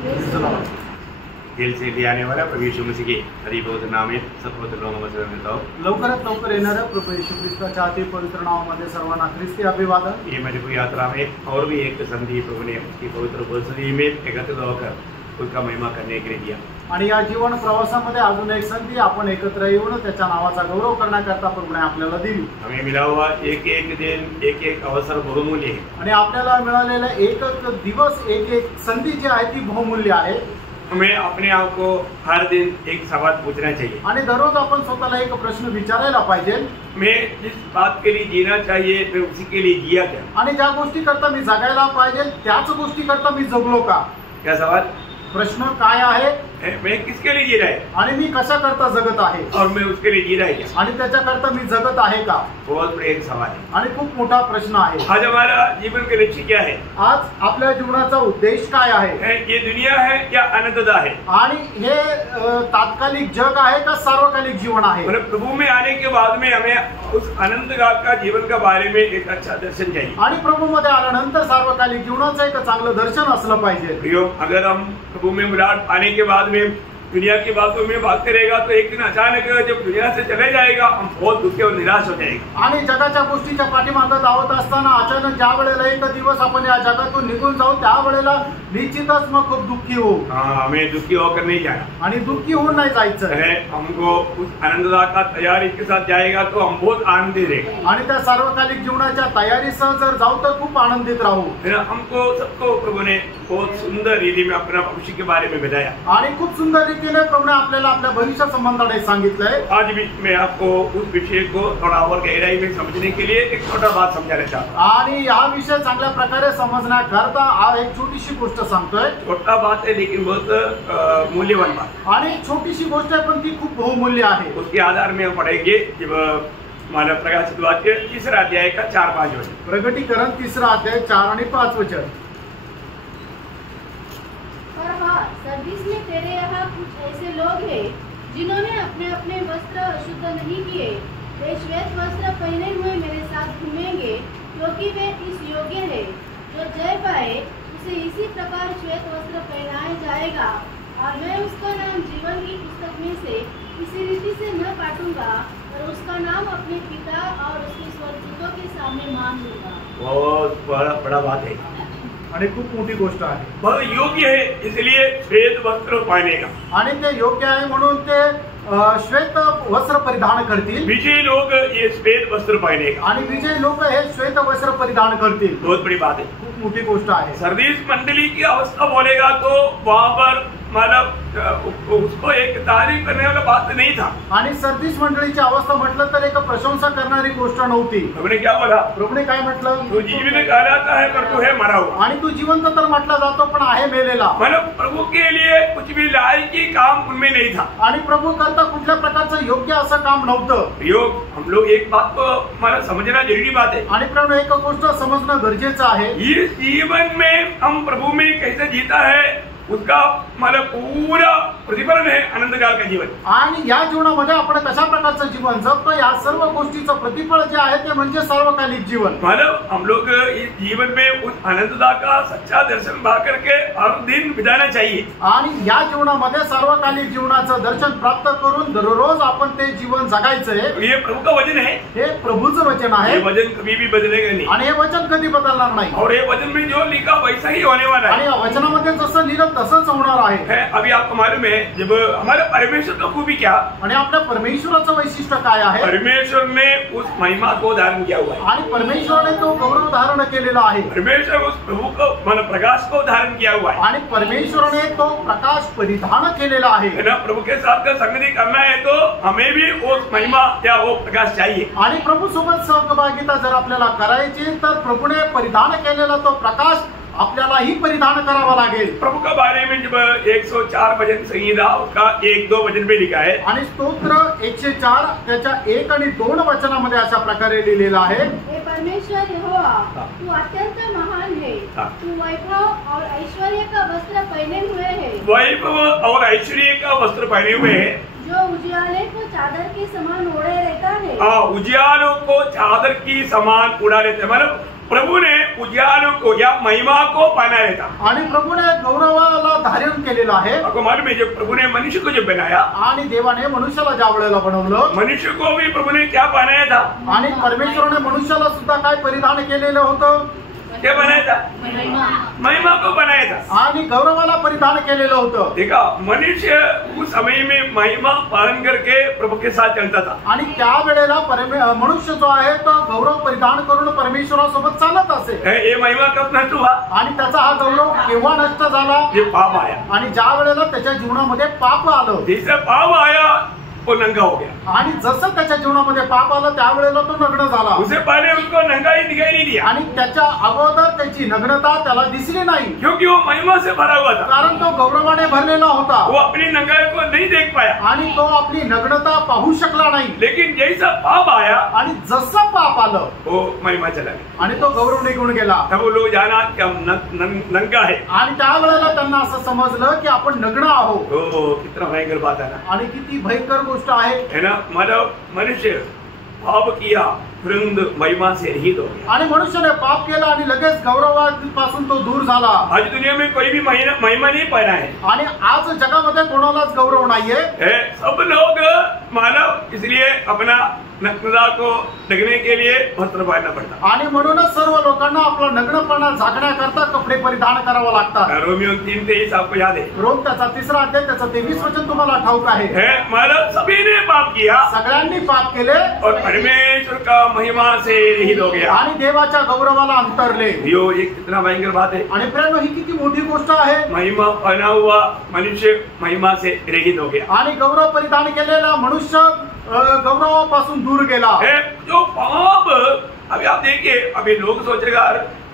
Gel से ले आने वाला प्रभु यीशु मसीह के हरि बहुत नाम में सबको लोगों में देता हूँ। लवकरात लवकर येणाऱ्या प्रभू येशू ख्रिस्ताच्या अति पवित्र नावामध्ये सर्वांना ख्रिस्ती अभिवादन। ये मेरी पूरी यात्रा में और भी एक संधि प्रभु ने उसकी पवित्र बसरी में एकत्रित होकर उसका महिमा करने के लिए दिया। आणि या जीवन प्रवासामध्ये अजून एक संधी आपण एकत्र येऊन त्याच्या नावाचा गौरव करण्याकरता प्रभूने आपल्याला दिली। हमें मिला हुआ एक एक दिन एक एक अवसर बहुमूल्य है आणि आपल्याला मिळालेला एक एक दिवस एक एक संधी जी आहे ती बहुमूल्य आहे। हमें अपने आप को हर दिन एक सवाल पूछना चाहिए आणि दररोज आपण स्वतःला एक प्रश्न विचारायला पाहिजे, मैं जिस बात के लिए जीना चाहिए मैं उसी के लिए जिया क्या? आणि ज्या गोष्टी करता मी जगायला पाहिजे त्याच गोष्टी करता मी जगलो का? क्या सवाल? प्रश्न काय आहे? मैं किसके लिए जी रहा है आणि मी कशा करता जगत आहे और मैं उसके लिए जी रहा है क्या? आणि त्याच्याकरता मी जगत आहे का? बहुत बड़ा एक सवाल है। आणि खूप मोठा प्रश्न आहे। आज हमारा जीवन का लक्ष्य क्या है? आज आपल्या जीवनाचा उद्देश काय आहे? ये दुनिया है या अनंतता है? आणि हे तात्कालिक जग आहे का सार्वकालिक जीवन आहे? मतलब प्रभु में आने के बाद में हमें उस अनंत काल का जीवन का बारे में एक अच्छा दर्शन चाहिए। आणि प्रभु मध्ये आल्यानंतर सार्वकालिक जीवनाचं एक चांगलं दर्शन असलं पाहिजे। प्रियो, अगर हम प्रभु में मुलाकात पाने के बाद में दुनिया की बातों में भागते रहेगा तो एक दिन अचानक जब दुनिया से चले जाएगा हम बहुत दुखी और निराश हो जाएंगे। आणि जगाच्या गोष्टीच्या पाठीमागे धावत असताना अचानक ज्या वेळेला एक दिवस आपण या जगातून निघून जाऊ त्या वेळेला निश्चितच मग खूप दुःखी होऊ। हमें दुखी होकर नहीं जाना आणि दुःखी होऊन नाही जायचं है। हमको उस अनंतता का तैयारी के साथ जाएगा तो हम बहुत आनंदित रहेंगे आणि त्या सार्वकालिक जीवनाच्या तयारीसह जर जाऊ तर खूप आनंदित राहू। हमको सबको प्रभु ने बहुत सुंदर रीति में अपना भविष्य के बारे में बताया आणि खूप सुंदर रीतीने प्रभुने आपल्याला आपल्या भविष्य संबंधाने सांगितलंय। आज भी मैं आपको उस विषय को थोड़ा और गहराई में समझने के लिए एक छोटा बात समझाना चाहता हूँ। आणि हा विषय चांगल्या प्रकारे समजण्याकरता एक छोटीशी गोष्ट सांगतोय। छोटा बात है लेकिन बहुत मूल्यवान बात, आणि छोटीशी गोष्ट आहे पण ती खूप बहुमूल्य आहे। उसके आधार में हम पढ़ेंगे जब हमारा प्रकाशित वाक्य 3 अध्याय का 4-5 वचन। प्रकटीकरण 3 अध्याय 4 आणि 5 वचन। सर्दिस में तेरे यहाँ कुछ ऐसे लोग हैं जिन्होंने अपने अपने वस्त्र अशुद्ध नहीं किए, वे श्वेत वस्त्र पहने हुए मेरे साथ घूमेंगे क्योंकि वे इस योग्य है। जो जय पाए उसे इसी प्रकार श्वेत वस्त्र पहनाया जाएगा और मैं उसका नाम जीवन की पुस्तक में से किसी रीति से न काटूंगा और उसका नाम अपने पिता और उसके स्वर्गदूतों के सामने मान लूंगा। बहुत बड़ा बात है आणि खूप मोठी गोष्ट आहे। वह योग्य है इसलिए श्वेत वस्त्र पहनेगा आणि ते योग्य आहे म्हणून ते श्वेत वस्त्र परिधान करतील। विजयी लोग ये श्वेत वस्त्र पहनेगा आणि विजयी लोक हे श्वेत वस्त्र परिधान करतील। बहुत बड़ी बात है, खूप मोठी गोष्ट आहे। सर्दिस मंडली की अवस्था बोलेगा तो वहाँ पर मतलब उसको एक तारीफ करने वाला बात नहीं था। आणि सर्दिस मंडळीची अवस्था म्हटलं तर एक प्रशंसा करणारी गोष्ट नव्हती। प्रभुने क्या बोला? प्रभुने काय म्हटलं? तू जीवित कहलाता है पर तू है मरा हुआ। आणि तू जिवंत तर म्हटला जातो पण आहे मेलेला। मतलब प्रभु के लिए कुछ भी लायकी काम उनमें नहीं था आणि प्रभु करता कुठल्या प्रकारचं योग्य असं काम नव्हतं। योग हम लोग एक बात को मला समझना जरूरी बात है। आणि प्रभु एक गोष्ट समजणं गरजेचं आहे। इस जीवन में हम प्रभु में कैसे जीता है उसका मतलब पूरा प्रतिफलन है अनंत काल का जीवन। आणि या जीवनामध्ये आपण कशा प्रकारचं जीवन जगतो या सर्व गोष्टीचं प्रतिफळ जे आहे ते म्हणजे सार्वकालिक जीवन। मतलब हम लोग इस जीवन में उस अनंतता का सच्चा दर्शन पा करके हर दिन बिताना चाहिए। आणि या जीवनामध्ये सार्वकालिक जीवनाचं दर्शन प्राप्त करून दररोज आपण ते जीवन जगायचं आहे। ये प्रभु का वचन है, हे प्रभूचं वचन आहे। ये वचन कभी भी बदलेगा नहीं आणि हे वचन कधी बदलणार नाही। और ये वचन में जो लिखा वैसा ही होने वाला है। आणि या वचनामध्ये जसं लिहिलं तसंच होणार आहे। अभी आपको मालूम है जब हमारे परमेश्वर का खूबी क्या, आणि आपल्या परमेश्वराचं वैशिष्ट्य काय आहे? परमेश्वर ने उस महिमा को धारण किया हुआ है। आणि परमेश्वराने तो गौरव धारण केलेला आहे। परमेश्वर उस प्रभु को मतलब प्रकाश को धारण किया हुआ है। आणि परमेश्वराने तो प्रकाश परिधान केलेला आहे। प्रभु के साथ का संगति करना है तो हमें भी उस महिमा या वो प्रकाश चाहिए। आणि प्रभू सोबत सहभागिता जर आपल्याला करायची तर प्रभूने परिधान केलेला तो प्रकाश आपल्यालाही परिधान करावा लागेल। प्रभु के बारे में जब 104 भजन संहिता उसका 1-2 वचन पे लिखा है आणि स्तोत्र 104 त्याच्या 1 आणि 2 वचनामध्ये अशा प्रकारे लिहिलेलं आहे। हे परमेश्वर यहोवा तू अत्यंत महान है, तू वैभव और ऐश्वर्य का वस्त्र पहने हुए है। वैभव और ऐश्वर्य का वस्त्र पहने हुए है जो उजियाले को चादर के समान ओढ़े रहता है। उजियालों को चादर की समान उड़ा लेते हैं। मतलब प्रभु ने उजियालों को या महिमा को पहना रहता आणि प्रभूने गौरवाला धारण केलेलं आहे. आपको मालूम है जब प्रभु ने मनुष्य को जब बनाया, आणि देवाने मनुष्याला ज्या वेळेला बनवलं, मनुष्य को भी प्रभु ने क्या बनाया था? आणि परमेश्वराने मनुष्याला सुद्धा काय परिधान केलेलं होतं? क्या बनाया था? महिमा को बनाया था आणि गौरवाला परिधान केलेलं होतं. देखा, मनुष्य उस समय में महिमा पालन करके प्रभु के साथ चलता था. आणि त्या वेळेला मनुष्य जो आहे तो गौरव परिधान करून परमेश्वरासोबत चालत असे. ये महिमा कब नष्ट हुआ? आणि त्याचा हा गौरव केव्हा नष्ट झाला? ये पाप आया. आणि ज्या वेळेला त्याच्या जीवनामध्ये पाप आलं, जैसे पाप आया वो नंगा हो गया. आणि जसं त्याच्या जीवनामध्ये पाप आलं त्यावेळेला तो नग्न झाला. उसे पहले उसको नंगाई दिखाई नहीं दिया, आणि त्याच्या अगोदर त्याची नग्नता त्याला दिसली नाही, क्योंकि वो महिमा से भरा हुआ था. कारण तो गौरवाने भरलेला होता. वो अपनी नंगाई को नहीं देख पाया. आणि तो आपली नग्नता पाहू शकला नाही. लेकिन जैसा पाप आया आणि जसं पाप आलं वो महिमा चला गया. आणि तो गौरव निघून गेला. तब वो लोग जाना कि हम नंगा है. आणि त्यावेळेला त्यांना असं समजलं की आपण नग्न आहोत. ओ कितना भयंकर बात है ना. आणि किती भयंकर गोष्ट आहे है ना. मतलब मनुष्य पाप किया, तुरंत महिमा से रहित हो गया. आणि मनुष्याने पाप केला आणि लगेच गौरवापासून तो दूर झाला. आज दुनिया में कोई भी महिमा नहीं पाना है. आणि आज जगामध्ये कोणालाच गौरव नाहीये. सब लोग मानव इसलिए अपना नग्नता को ढकने के लिए वस्त्र पहनना पड़ता. आणि म्हणूनच सर्व लोकांना आपला नग्नपणा झाकण्याकरता कपडे परिधान करावं लागतात. रोमियो 3:23 आपको याद है? रोम त्याचा 3रा अध्याय त्याचं 23 वचन तुम्हाला ठाऊक आहे. मानव सभी ने पाप किया सगळ्यांनी पाप केले और परमेश्वर का महिमा से रहित हो गया. आणि देवाच्या गौरवाला अंतरले. यो एक कितना भयंकर बात है. आणि प्रेम ही किती मोठी गोष्ट आहे. महिमा पहना हुआ मनुष्य महिमा से रहित हो गया. आणि गौरव परिधान केलेला मनुष्य गौरवापासून दूर गेला. जो पाप, अभी आप देखिए, अभी लोग सोचेगा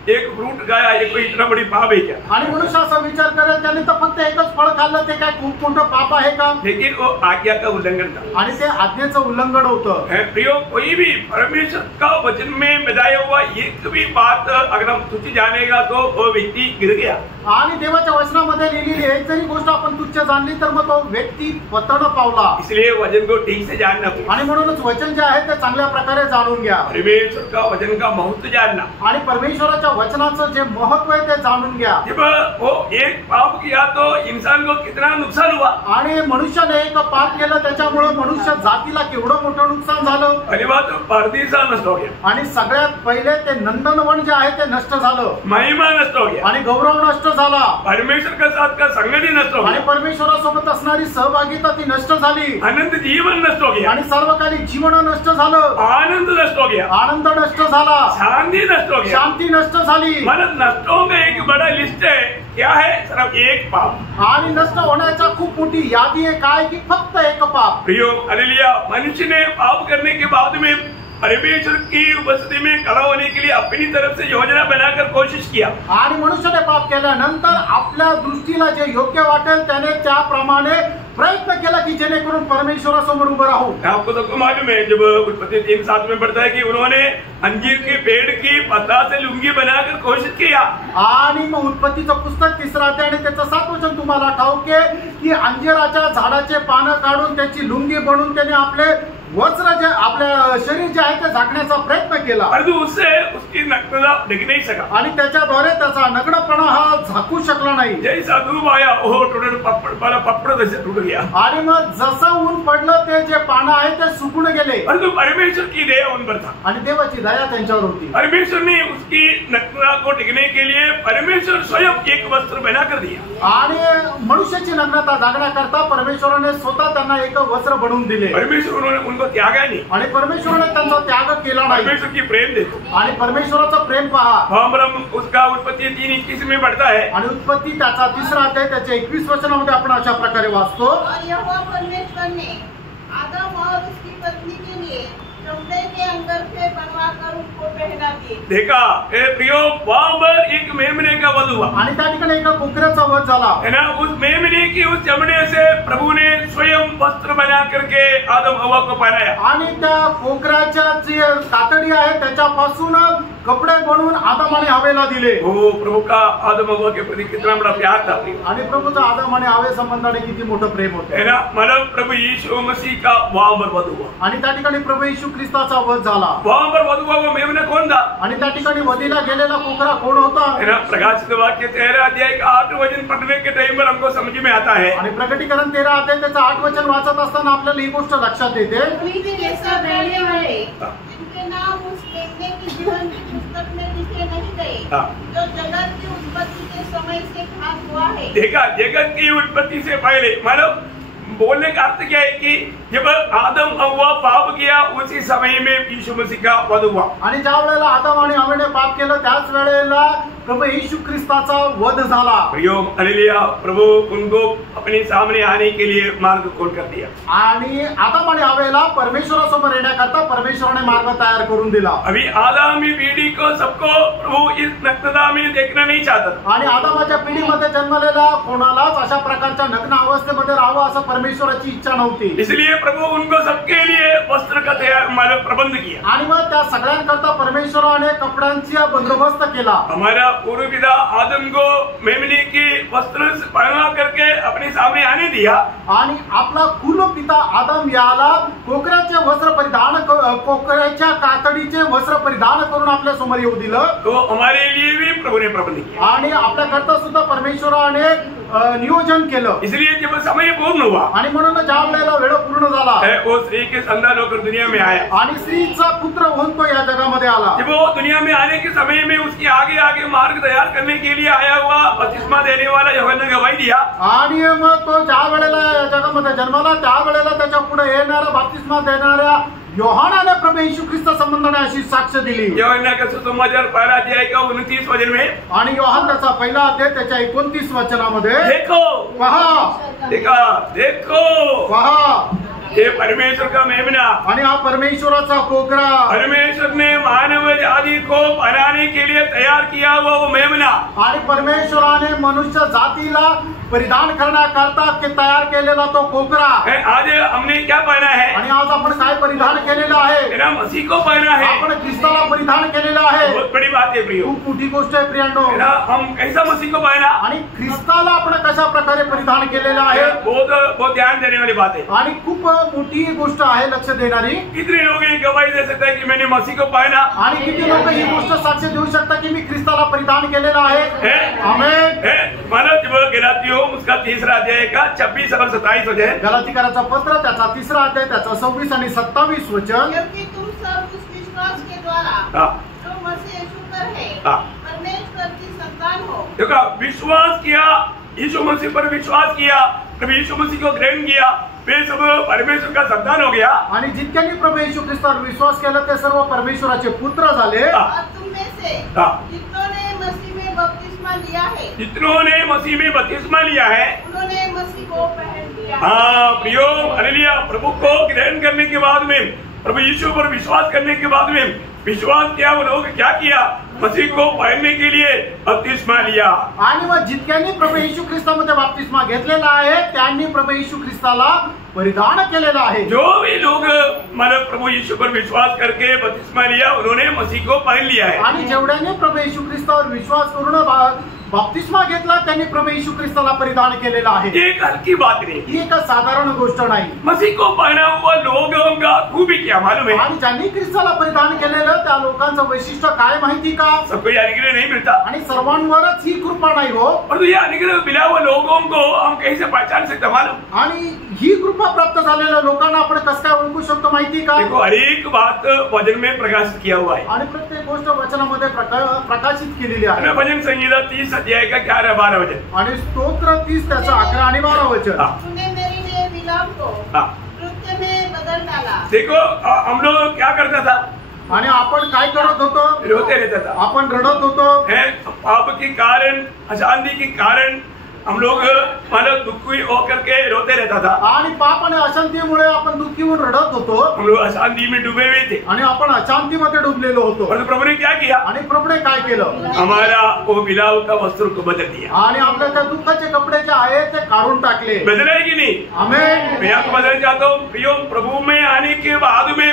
एक फ्रूट खाया, ये कोई इतना बड़ी पाप है क्या? आणि मनुष्य असा विचार करेल त्याने तर फक्त एकच फळ खाल्लं, ते काय खूप मोठं पाप आहे का? लेकिन वो आज्ञा का उल्लंघन था. आणि ते आज्ञेचं उल्लंघन होतं. प्रियो, कोई भी परमेश्वर का वचन में बताया हुआ एक भी बात अगर हम तुच्छ जानेगा तो वो व्यक्ति गिर गया. आणि देवाच्या वचनामध्ये लिहिलेली एक जरी गोष्ट आपण तुच्छ जाणली तर मग तो व्यक्ती पतन पावला. इसलिए वचन को ठीक से जानना. आणि म्हणूनच वचन जे आहे ते चांगल्या प्रकारे जाणून घ्या. परमेश्वर का वचन का महत्व जानना. आणि परमेश्वराच्या वचनाचं जे महत्व आहे ते जाणून घ्या. जब वो एक पाप किया तो इंसान को कितना नुकसान हुआ. आणि मनुष्याने एक पाप केलं त्याच्यामुळे मनुष्य जातीला केवढं मोठं नुकसान झालं. पहली बात तो परदेसा नष्ट हो गया. आणि सगळ्यात पहिले ते नंदनवन जे आहे ते नष्ट झालं. महिमा नष्ट हो गया. आणि गौरव नष्ट झाला. परमेश्वर के साथ का संगति नष्ट हो आणि गया. परमेश्वरासोबत असणारी सहभागिता ती नष्ट झाली. अनंत जीवन नष्ट हो गया. आणि सर्वकालिक जीवन नष्ट झालं. आनंद नष्ट हो गया. आनंद नष्ट झाला. शांति नष्ट हो गया. शांती नष्ट झाली. मतलब नष्टों में एक बड़ा लिस्ट है. क्या है? सिर्फ एक पाप. आणि नष्ट होण्याचा खूप मोठी यादी आहे. काय की फक्त एक पाप. प्रियो, हालेलुया. मनुष्य ने पाप करने के बाद में परमेश्वर की उपस्थिति में खड़ा होने के लिए अपनी तरफ से योजना बनाकर कोशिश किया. आणि मनुष्याने पाप केल्यानंतर आपल्या दृष्टीला जे योग्य वाटेल त्याने त्याप्रमाणे प्रयत्न केला की जेणेकरून परमेश्वरासमोर उभं राहू. आपको सबको मालूम है जब उत्पत्ति 3:7 में पढ़ता है कि उन्होंने अंजीर के पेड़ की पत्ता से लुंगी बनाकर कोशिश किया. आणि मग उत्पत्तीचं पुस्तक 3रा अध्याय आणि त्याचं 7 वचन तुम्हाला ठाऊक आहे की अंजिराच्या झाडाचे पानं काढून त्याची लुंगी बनवून त्याने आपले वस्त्र जे आपल्या शरीर जे आहे ते झाकण्याचा प्रयत्न केला. परंतु उससे उसकी नग्नता ढक नहीं सका. आणि त्याच्याद्वारे त्याचा नग्नपणा हा झाकू शकला नाही. जैसा धूप आया ओह टूट पपड़ जैसे टूट गया. आणि मग जसं ऊन पडलं ते जे पानं आहे ते सुकून गेले. परंतु परमेश्वर की दया उन पर था. आणि देवाची दया त्यांच्यावर होती. परमेश्वर ने उसकी नग्नता को ढकने के लिए परमेश्वर स्वयं एक वस्त्र बना कर दिया. आणि मनुष्याची नग्नता झाकण्याकरता परमेश्वराने स्वतः त्यांना एक वस्त्र बनवून दिले. परमेश्वर उन्होंने उनको त्यागा नहीं. आणि परमेश्वराने त्यांचा त्याग केला नाही. परमेश्वर की प्रेम देखो. आणि परमेश्वराचं प्रेम पहा. हम उसका उत्पत्ति 3:21 में पढ़ता है. आणि उत्पत्ती त्याचा 3रा अध्याय त्याच्या 21 वचनामध्ये आपण अशा प्रकारे वाचतो. और यहोवा परमेश्वर ने आदम और उसकी पत्नी के लिए चमड़े के अंगरखे बनवाकर उनको पहना दिए. देखा प्रियो, वहां पर एक मेमने का वध हुआ. आणि त्या ठिकाणी एका कोकऱ्याचा वध झाला. है ना. उस मेमने की उस चमड़े से प्रभु ने स्वयं वस्त्र बना करके आदम हवा को पहनाया. आणि त्या कोकऱ्याच्या जी कातडी आहे त्याच्यापासून कपडे बनवून आदम आणि हवेला दिले. वो प्रभु का आदम हवा के प्रति कितना बड़ा प्यार था आणि प्रभूचा आदम आणि हवे संबंधाने किती मोठं प्रेम है होतं. ना. मतलब प्रभु यीशु मसीह का वहां पर वध हुआ. आणि त्या ठिकाणी प्रभू येशू ख्रिस्ताचा वध झाला. वहां पर वध हुआ वो मेमना कौन था? आणि त्या ठिकाणी वधीला गेलेला कोकरा कोण होता? है ना. प्रकाशित वाक्य 13 अध्याय का 8 वचन पढ़ने के टाइम पर हमको समझ में आता है. आणि प्रकटीकरण 13 अध्याय त्याचं 8 वचन वाचत असताना आपल्याला ही गोष्ट लक्षात येते. पृथ्वी के सब रहने वाले जिनके नाम उस देखने की जीवन की पुस्तक में लिखे नहीं गए, जो जगत की उत्पत्ति के समय से घात हुआ है. देखा, जगत की उत्पत्ति से पहले, मतलब बोलने का अर्थ क्या है कि जब आदम हव्वा पाप किया उसी समय में यीशु मसीह का वध हुआ. आणि ज्या वेळेला आदम आणि हवेने पाप केलं त्याच वेळेला प्रभू येशू ख्रिस्ताचा वध झाला. प्रियो हालेलुया. प्रभु उनको अपने सामने आने के लिए मार्ग खोल कर दिया. आणि आदम आणि हवेला परमेश्वरासमोर येण्याकरता परमेश्वराने मार्ग तयार करून दिला. अभी आदमी पीढ़ी को सबको प्रभु इस नग्नता में देखना नहीं चाहता. आणि आदमाच्या पिढीमध्ये जन्मलेला कोणालाच अशा प्रकारच्या नग्न अवस्थेमध्ये राहावं असं परमेश्वराची इच्छा नव्हती. इसलिए प्रभु उनको सबके लिए वस्त्र का तैयार मतलब प्रबंध किया. आणि मग त्या सगळ्यांकरता परमेश्वराने कपड्यांचा बंदोबस्त केला. हमारा पूर्व पिता आदम को मेमने की वस्त्र पहना करके अपने सामने आने दिया. आणि आपला कुल पिता आदम याला कोकऱ्याचे वस्त्र परिधान कोकऱ्याच्या कातडीचे वस्त्र परिधान करून आपल्या समोर येऊ दिलं. तो हमारे लिए भी प्रभु ने प्रबंध किया. आणि आपल्याकरता सुद्धा परमेश्वराने नियोजन केलं. इसलिए जब समय पूर्ण हुआ आणि म्हणून ज्या वेळेला वेळ पूर्ण झाला वो स्त्री के संतान होकर दुनिया में आया. आणि स्त्रीचा पुत्र होऊन तो या जगामध्ये आला. जब वो दुनिया में आने के समय में उसके आगे आगे मार्ग तैयार करने के लिए आया हुआ बपतिस्मा देने वाला यूहन्ना ने गवाही दिया. आणि मग तो ज्या वेळेला या जगामध्ये जन्माला त्या वेळेला त्याच्या पुढे येणारा बपतिस्मा देणाऱ्या योहानाने प्रभू येशू ख्रिस्त संबंधाने अशी साक्ष दिली. यूहन्ना का सुसमाचार 1 अध्याय का 29 वचन में. आणि योहान त्याचा पहिला अध्याय त्याच्या 29 वचनामध्ये देखो, पहा, देखा, देखो, पहा, ये परमेश्वर का मेमना. आणि हा परमेश्वराचा कोकरा. परमेश्वर ने मानव जाति को बनाने के लिए तैयार किया हुआ वो मेमना. आणि परमेश्वराने मनुष्य जातीला परिधान करण्याकरता तयार केलेला तो कोकरा. आज हमने क्या पहना है? आणि आज आपण काय परिधान केलेलं आहे? मेरा मसीह को पहना है. आपण ख्रिस्ताला परिधान केलेलं आहे. बहुत बड़ी बात है प्रियो. खूप मोठी गोष्ट आहे प्रियांनो. मेरा हम कैसा मसीह को पहना आणि ख्रिस्ताला आपण कशा प्रकारे परिधान केलेलं आहे? बहुत ध्यान देने वाली बात है. आणि खूप मोठी गोष्ट आहे लक्ष देणारी. कितने लोग ये गवाही दे सकते हैं कि मैंने मसीह को पहना? आणि किती लोक ही गोष्ट साक्ष देऊ शकतात की मी ख्रिस्ताला परिधान केलेलं आहे? आमेन. मानव जब गलातियों उसका 3 अध्याय का 26 और 27 वचन. गलातीकराचा पत्र त्याचा 3 अध्याय त्याचा 26 आणि 27 वचन. क्योंकि तुम सब उस विश्वास के द्वारा जो मसीह यीशु पर है परमेश्वर की संतान हो. देखो, विश्वास किया, यीशु मसीह पर विश्वास किया, प्रभु यीशु मसीह को ग्रहण किया, वे सब परमेश्वर का संतान हो गया. आणि जितक्यांनी प्रभू येशू ख्रिस्तावर विश्वास केला ते सर्व परमेश्वराचे पुत्र झाले. और तुम में से जिन्होंने मसीह में बपतिस्मा लिया है, जिन्होंने मसीह में बपतिस्मा लिया है, उन्होंने मसीह को पहन लिया. हाँ प्रियो, हालेलुया. प्रभु को ग्रहण करने के बाद में, प्रभु यीशु पर विश्वास करने के बाद में, विश्वास किया वो लोग क्या किया? मसीह को पहनने के लिए बपतिस्मा लिया. आणि मग जितक्यांनी प्रभू येशू ख्रिस्तामध्ये बपतिस्मा घेतलेला आहे त्यांनी प्रभू येशू ख्रिस्ताला परिधान केलेला आहे. जो भी लोग मतलब प्रभु यीशु पर विश्वास करके बपतिस्मा लिया उन्होंने मसीह को पहन लिया है. आणि जेवढ्याने प्रभु येशू ख्रिस्तावर विश्वास करून बपतिस्मा घेतला त्यांनी प्रभु येशू ख्रिस्ताला परिधान केलेला आहे. एक हल्की बात नहीं, ही एक साधारण गोष्ट नाही. मसीह को पहना हुआ लोगों का खूबी क्या मालूम है? आणि ज्यांनी ख्रिस्ताला परिधान केलेलं त्या लोकांचं वैशिष्ट्य काय माहिती का? सबको ये अनुग्रह नहीं मिलता. आणि सर्वांवरच ही कृपा नाही हो. और ये अनुग्रह मिला हुआ लोगों को हम कैसे पहचान सकते मालूम? आणि ही कृपा प्राप्त झालेल्या लोकांना आपण कसं काय ओळखू शकतो माहिती का? देखो, हर एक बात वचन में प्रकाशित किया हुआ है. आणि प्रत्येक गोष्ट वचनामध्ये प्रकाशित केलेली आहे. भजन संहिता 30 अध्याय का 11-12 वचन. आणि स्तोत्र 30 त्याचं 11 आणि 12 वचन. तूने मेरे लिए विलाप को नृत्य में बदल डाला. देखो, हम लोग क्या करता था? आणि आपण काय करत होतो? रोते रहता था. आपण रडत होतो. पाप के कारण, अशांति के कारण हम लोग मतलब दुखी होकर के रोते रहता था. आणि पाप आणि अशांतीमुळे आपण दुःखी होऊन रडत होतो. हम लोग अशांति में डूबे हुए थे. आणि आपण अशांतीमध्ये डुबलेलो होतो. और प्रभु ने क्या किया? आणि प्रभूने काय केलं? हमारा वो मिलाव का वस्त्र को बदल दिया. आणि आपल्या त्या दुःखाचे कपडे जे आहेत ते काढून टाकले. बदला की नहीं? आमेन. मैं आपको बदलना चाहता हूँ प्रियो. प्रभु में आने के बाद में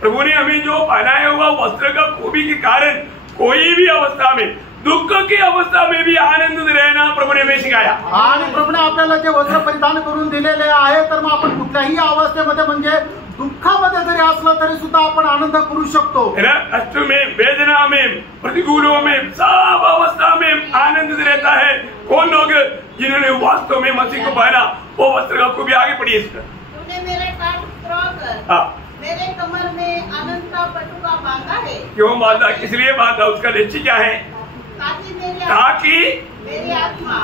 प्रभु ने हमें जो पहनाया हुआ वस्त्र का खूबी के कारण कोई भी अवस्था में, दुख की अवस्था में भी आनंद रहना प्रभु ने हमें सिखाया। आणि प्रभूने आपल्याला जे वस्त्र परिधान करून दिलेले आहे, तर मग आपण कुठल्याही अवस्थेमध्ये म्हणजे दुःखामध्ये जरी असलं तरी सुद्धा आपण आनंद करू शकतो। है ना, कष्ट में, वेदना में, प्रतिकूलों में, सब अवस्था में आनंद रहता है। कौन लोग जिन्होंने वास्तव में मसीह को पहना, वो वस्त्र का खूब आगे पढ़िए इसका। तूने मेरे काट उतरवाकर हाँ, मेरे कमर में आनंद का पटुका बांधा है। क्यों बांधा, किस लिए बांधा, उसका लक्ष्य क्या है? ताकि मेरी आत्मा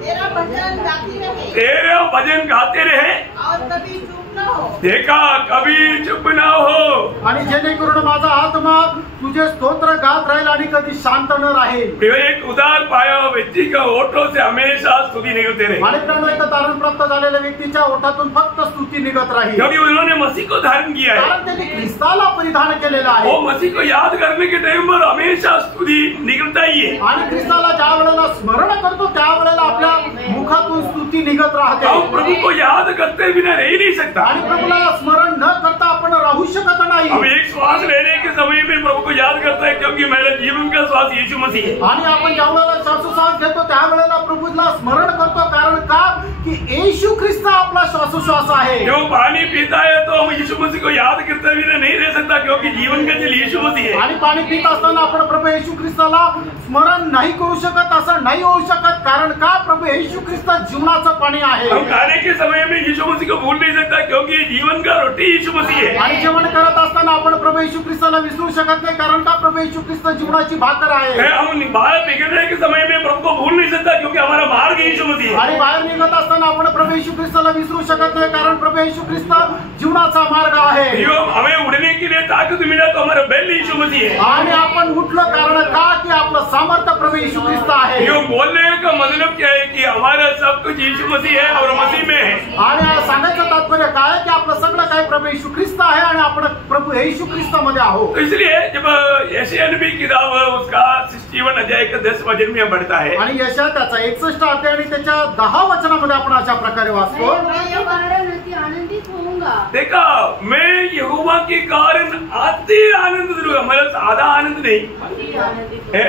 तेरा भजन गाती रहे तेरा भजन गाते रहे और कभी चुप न हो। देखा, कभी चुप ना हो। आणि जेणेकरून माझा आत्मा तुझे स्तोत्र गात राहील आणि कधी शांत न राहील। एक उदार पाया व्यक्ति का ओठों से हमेशा स्तुति निकलते रहे, आणि एक तारण प्राप्त झालेल्या व्यक्तीच्या ओठातून फक्त स्तुती निघत राहील, क्योंकि उन्होंने मसीह को धारण किया है। कारण त्यांनी ख्रिस्ताला परिधान केलेला आहे। वो मसीह को याद करने के टाइम पर हमेशा स्तुति निकलता ही है। आणि ख्रिस्ताला ज्या वेळेला स्मरण करतो त्या वेळेला आपल्या मुखातून स्तुती निघत राहते। हम प्रभु को याद करते बिना रह नहीं सकता। आणि प्रभूला स्मरण न करता आपण राहू शकत नाही। हम एक श्वास लेने के समय में प्रभु को याद करते हैं, क्योंकि मेरा जीवन का श्वास यीशु मसीह है। आणि आपण ज्या वेळेला श्वासोश्वास घेतो त्या वेळेला प्रभूला स्मरण करतो, कारण का की येशू ख्रिस्त आपला श्वासोश्वास आहे। जो पानी पीता है तो हम यीशु मसीह को याद करते बिना नहीं रह सकता, क्योंकि जीवन का जल यीशु मसीह है। आणि पाणी पित असताना आपण प्रभू येशू ख्रिस्ताला स्मरण नाही करू शकत, असं नाही होऊ शकत, कारण का प्रभू येशू ख्रिस्त जीवनाचं पाणी आहे। हम खाने के समय में यीशु मसीह को भूल नहीं सकता, क्योंकि जीवन का रोटी यीशु मसीह है। आणि जेवण करत असताना आपण प्रभू येशू ख्रिस्ताला विसरू शकत नाही, कारण का प्रभू येशू ख्रिस्त जीवनाची भाकर आहे। हम बाहर निकलने के समय में प्रभु को भूल नहीं सकता, क्योंकि हमारा मार्ग यीशु मसीह है। आणि बाहेर निघत असताना आपण प्रभू येशू ख्रिस्ताला विसरू शकत नाही, कारण प्रभू येशू ख्रिस्त जीवनाचा मार्ग आहे। हमें उड़ने के लिए ताकत मिला तो हमारा बेल यीशु मसीह है। आणि आपण उठलो कारण का की आपलं सामर्थ्य प्रभू येशू ख्रिस्त आहे। यो बोलने का मतलब क्या है कि हमारा सब कुछ यीशु मसीह है और मसीह में है। आणि सांगायचं तात्पर्य काय की आपलं सगळं काय प्रभू येशू ख्रिस्त आहे आणि आपण प्रभू येशू ख्रिस्तामध्ये आहोत। तो इसलिए जब यशायाह नबी की किताब उसका 61 अध्याय का 10 वचन में बढ़ता है, आणि यशायाह त्याचा 61 अध्याय आणि त्याच्या 10 वचनामध्ये आपण अशा प्रकारे वाचतो, मैं कारण अति आनंदित होऊंगा। देखा, मैं यहोवा के कारण अति आनंद करूंगा। मतलब सादा आनंद नहीं अति आनंदित है,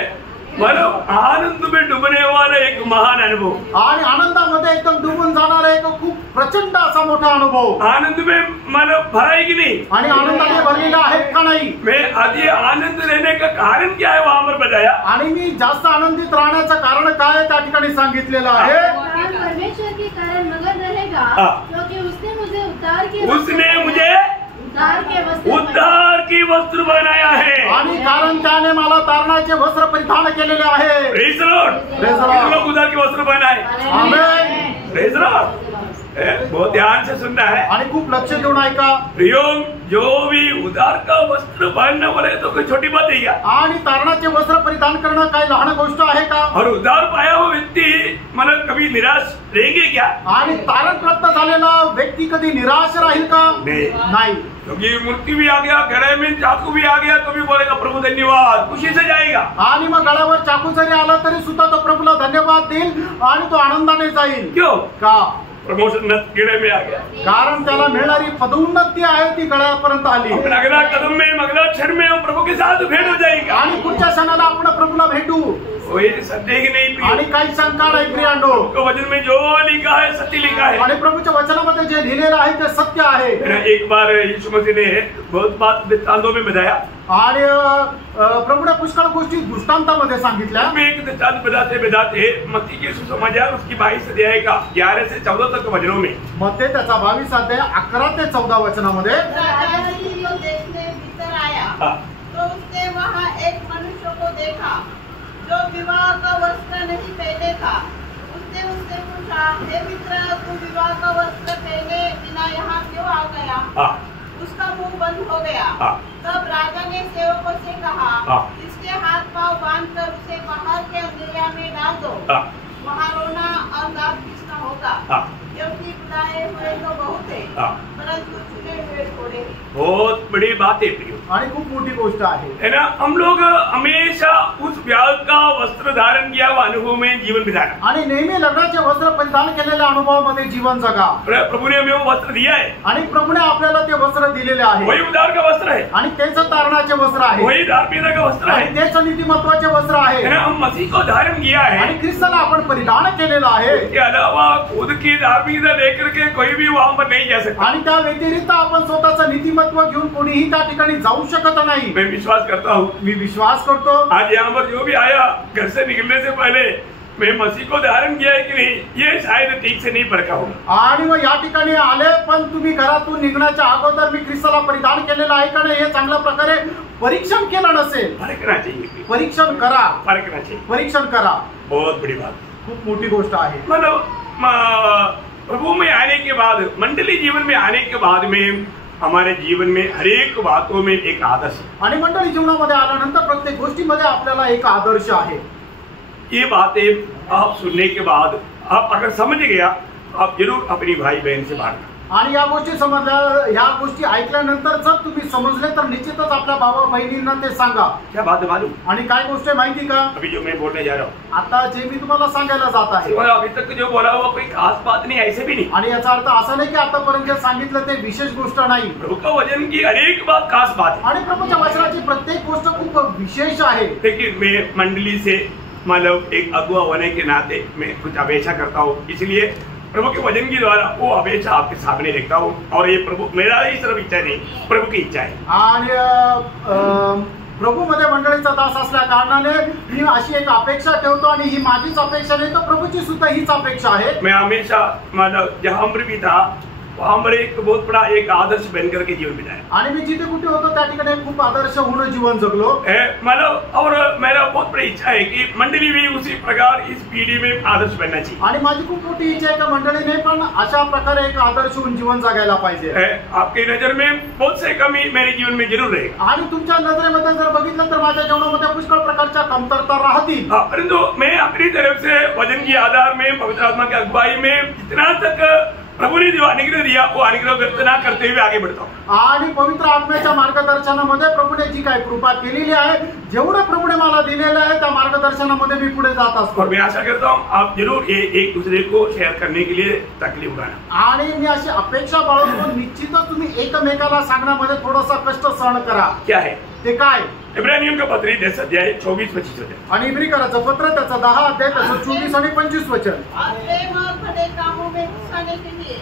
मतलब आनंद में डूबने वाला एक महान अनुभव। आणि आनंदामध्ये एकदम डुबून जाणारा एक खूप प्रचंड असा मोठा अनुभव। आनंद में मतलब भरा है कि नहीं? आणि आनंदाने भरलेला आहे का नाही? मैं अति आनंद रहने का कारण क्या है वहां पर बताया। आणि मी जास्त आनंदित राहण्याचं कारण काय आहे त्या ठिकाणी सांगितलेलं आहे। कारण परमेश्वर के कारण मगन रहेगा, क्योंकि उसने मुझे उद्धार के वस्त्र बनाया है। आणि कारण त्याने मला तारणाचे वस्त्र परिधान केलेले आहे। Praise Lord. कितने उद्धार के वस्त्र पहना है? आमेन। Praise Lord. बहुत ध्यान से सुनना है आणि खूप लक्ष देऊन ऐका। प्रियोम, जो भी उद्धार का वस्त्र पहनने वाले तो कोई छोटी बात नहीं है। आणि तारणाचे वस्त्र परिधान करणं काय लहान गोष्ट आहे का? और उद्धार पाया हुआ व्यक्ति मतलब कभी निराश रहेंगे क्या? आणि तारण प्राप्त झालेला व्यक्ती कधी निराश राहील का? नाही। क्योंकि मूर्ति भी आ गया, गले में चाकू भी आ गया, तो भी बोलेगा प्रभु धन्यवाद, खुशी से जाएगा। आणि मग गळ्यावर चाकू जरी आला तरी सुद्धा तो प्रभूला धन्यवाद देईल आणि तो आनंदाने जाईल। क्यों? का? प्रमोशन गिड़े में आ गया, कारण त्याला मिळणारी पदोन्नती आहे ती गळ्यापर्यंत आली। अगला कदम में, अगला क्षण में हम प्रभु के साथ भेंट हो जाएगा। आणि पुढच्या क्षणाला आपण प्रभूला भेटू। कोई संदेह नहीं प्रिय। आणि काही शंका नाही प्रियांनो, तो वचन में जो लिखा है सत्य लिखा है। आणि प्रभूच्या वचनामध्ये जे लिहिलेलं आहे ते सत्य आहे। एक बार यीशु मसीह ने बहुत बात वृत्तांतों में बताया, आणि प्रभूने पुष्कळ गोष्टी दृष्टांतामध्ये सांगितल्या। एक दृष्टांत बताते मत्ती के सुसमाचार उसकी 22 अध्याय का 11 से 14 तक वचनों में, मत्ती त्याचा 22 अध्याय 11 ते 14 वचनामध्ये, राजा देखने भीतर आया तो उसने वहाँ एक मनुष्य को देखा जो विवाह का वस्त्र नहीं पहने था। उसने उससे पूछा, हे मित्र, तू विवाह का वस्त्र पहने बिना यहाँ क्यों आ गया? उसका मुंह बंद हो गया। तब राजा ने सेवकों से कहा, इसके हाथ पांव बांधकर उसे बाहर के अंधेरा में डाल दो, वहाँ रोना और दांत पीसना होगा, क्योंकि बुलाए हुए तो बहुत है, परंतु चुने हुए थोड़े। बहुत बड़ी बात है प्रियो। आणि खूप मोठी गोष्ट आहे है ना। हम लोग हमेशा उस ब्याह का वस्त्र धारण किया हुआ अनुभव में जीवन बिताना, आणि नेहमी लग्नाचे वस्त्र परिधान केलेल्या अनुभवामध्ये जीवन जगा। प्रभु ने हमें वो वस्त्र दिया है, आणि प्रभूने आपल्याला ते वस्त्र दिलेले आहे, वही उद्धार का वस्त्र है, आणि तेच तारणाचे वस्त्र आहे, वही धार्मिकता का वस्त्र आणि है, तेच नीतिमत्वाचे वस्त्र आहे, है ना। हम मसीह को धारण किया है, आणि ख्रिस्ताला आपण परिधान केलेलं आहे। इसके अलावा खुद की धार्मिकता लेकर के कोई भी वहां पर नहीं जा सकता। आणि त्या व्यतिरिक्त आपण स्वतःचं नीतिमत्व घेऊन कोणीही त्या ठिकाणी जाऊ शकत नाही। मैं विश्वास करता हूँ, मी विश्वास करतो आज यहाँ पर जो भी आया घर से निकलने से पहले मैं मसीह को धारण किया है कि नहीं, ये शायद ठीक से नहीं परखा होगा। आणि मग या ठिकाणी आले, पण तुम्ही घरातून निघण्याच्या अगोदर मी ख्रिस्ताला परिधान केलेलं आहे का नाही हे चांगल्या प्रकारे परीक्षण केलं नसेल, परखना चाहिए, परीक्षण करा, परखना चाहिए, परीक्षण करा। बहुत बड़ी बात, खूप मोठी गोष्ट आहे। मतलब प्रभु में आने के बाद, मंडली जीवन में आने के बाद में हमारे जीवन में हर एक बातों में एक आदर्श है। आणि मंडळी जीवनामध्ये आल्यानंतर प्रत्येक गोष्टीमध्ये आपल्याला एक आदर्श आहे। ये बातें आप सुनने के बाद आप अगर समझ गया, आप जरूर अपनी भाई बहन से बांटना। आणि या गोष्टी समजल्या, या गोष्टी ऐकल्यानंतर जर तुम्ही समजले तर निश्चितच आपल्या भावा बहिणींना ते सांगा। क्या बात है मालूम? आणि काय गोष्ट आहे माहिती का? अभी जो मैं बोलने जा रहा हूँ, आता जे मी तुम्हाला सांगायला जात आहे, अभी तक जो बोला हुआ कोई खास बात नहीं, ऐसे भी नहीं। आणि याचा अर्थ असा नाही की आतापर्यंत जे सांगितलं ते विशेष गोष्ट नाही। प्रभु का वचन की हर एक बात खास बात है, आणि प्रभूच्या वचनाची प्रत्येक गोष्ट खूप विशेष आहे। लेकिन मैं मंडली से मतलब एक अगुआ होने के नाते मैं कुछ अपेक्षा करता हूँ, इसलिए प्रभु के वचन के द्वारा वो अपेक्षा आपके सामने देखता हूँ। और ये प्रभु मेरा ही सिर्फ इच्छा नहीं, प्रभु की इच्छा है। आणि प्रभु मध्ये मंडळीचा दास असल्या कारणाने मी अशी एक अपेक्षा ठेवतो, आणि ही माझीच अपेक्षा नाही तर प्रभूची सुद्धा हीच अपेक्षा आहे। मैं हमेशा मतलब जहाँ पर भी था वहाँ पर एक बहुत बड़ा एक आदर्श बनकर के जीवन बिताया, आणि मी जिथे कुठे होतो त्या ठिकाणी खूप आदर्श होऊन जीवन जगलो। मतलब और मेरा बहुत बड़ी इच्छा है कि मंडली भी उसी प्रकार इस पीढ़ी में आदर्श बनना चाहिए। आणि माझी खूप मोठी इच्छा आहे की मंडळीने पण अशा प्रकारे एक आदर्श होऊन जीवन जगायला पाहिजे। आपकी नजर में बहुत से कमी मेरे जीवन में जरूर रहेगा, आणि तुमच्या नजरेमध्ये जर बघितलं तर माझ्या जीवनामध्ये पुष्कळ प्रकारच्या कमतरता राहतील, परंतु मैं अपनी तरफ से वचन के आधार में, पवित्र आत्मा की अगुवाई में जितना तक प्रभु ने जो अनुग्रह दिया वो अनुग्रह व्यक्त ना करते हुए आगे बढ़ता हूँ। आणि पवित्र आत्म्याच्या मार्गदर्शनामध्ये प्रभूने जी काही कृपा केलेली आहे, जेवढं प्रभूने मला दिलेलं आहे त्या मार्गदर्शनामध्ये मी पुढे जात असतो। और मैं आशा करता हूँ आप जरूर ये एक दूसरे को शेयर करने के लिए तकलीफ उठाना। आणि मी अशी अपेक्षा बाळगतो, निश्चितच तुम्ही एकमेकाला सांगण्यामध्ये थोडासा कष्ट सहन करा। क्या है ते काय? इब्रानियों का पत्र 10 अध्याय 24-25 वचन, आणि इब्रिकराचं पत्र त्याचा 10 अध्याय त्याचं 24 आणि 25 वचन। और प्रेम और भले कामों में उकसाने के लिए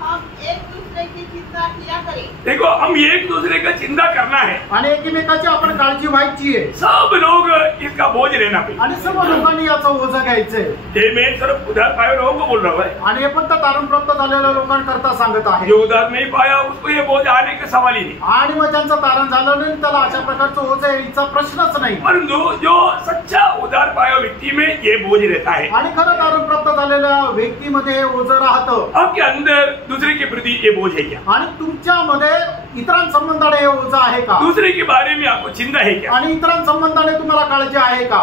हम एक दूसरे की चिंता किया करें। देखो हम एक दूसरे का चिंता करना है, आणि एकमेकाची आपण काळजी व्हायची आहे, सब लोग इसका बोझ लेना पाहिजे। आणि सर्व लोकांनी याचं ओझं घ्यायचंय। ये मैं सिर्फ उधार पाए लोगों को बोल रहा हूँ, आणि हे फक्त तारण प्राप्त झालेल्या लोकांकरता सांगत आहे। जो उधार नहीं पाया उसको ये बोझ आने का सवाल ही नहीं। आणि मग ज्यांचं तारण झालं नाही त्याला अशा प्रकारचं ओझं यायचा प्रश्नच नाही। परंतु जो सच्चा उधार पाया व्यक्ति में ये बोझ रहता है, आणि खरं तारण प्राप्त झालेल्या व्यक्तीमध्ये हे ओझं राहतं। आपके अंदर दूसरे के प्रति ये बोझ है क्या? आणि तुमच्यामध्ये इतरांसंबंधाने हे ओझं आहे का? दूसरे के बारे में आपको चिंता है क्या? आणि इतरांसंबंधाने तुम्हाला काळजी आहे का?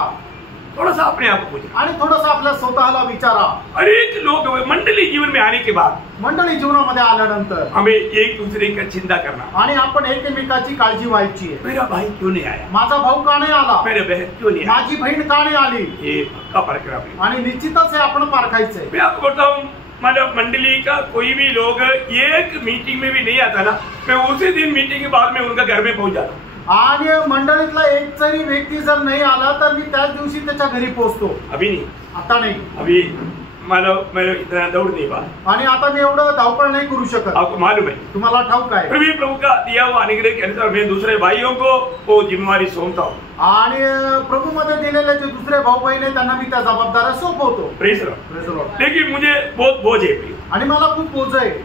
थोड़ा सा अपने आप को पूछे। आणि थोडंसं आपल्या स्वतःला विचारा। अनेक लोग मंडली जीवन में आने के बाद मंडळी जीवनामध्ये आल्यानंतर हमें एक दूसरे का चिंता करना, आणि आपण एकमेकाची काळजी व्हायची आहे। मेरा भाई क्यों नहीं आया, माझा भाऊ का नाही आला, मेरे बहन क्यों नहीं आया, माझी बहीण का नाही आली, ये पक्का परखना पड़ेगा। आणि निश्चितच हे आपण पारखायचंय। मैं आपको बोलता हूँ मतलब मंडली का कोई भी लोग एक मीटिंग में भी नहीं आता ना, मैं उसी दिन मीटिंग के बाद में उनका घर में पहुंच जाता हूँ। आणि मंडळीतला एक जरी व्यक्ती जर नाही आला तर मी त्याच दिवशी त्याच्या घरी पोहोचतो। अभी नहीं, आता नाही, अभी मतलब मैं इतना दौड़ नहीं पा, आणि आता मी एवढं धावपळ नाही करू शकत। आपको मालूम है, तुम्हाला ठाऊक आहे। फिर भी प्रभु का दिया हुआ अनुग्रह के अनुसार मैं दूसरे भाइयों को वो जिम्मेवारी सौंपता हूँ। आणि प्रभू मध्ये दिलेले जे दुसरे भाऊ बहीण आहेत त्यांना मी त्या जबाबदाऱ्या सोपवतो। Praise Lord. Praise Lord. लेकिन मुझे बहुत बोझ है, आणि मला खूप बोझ आहे।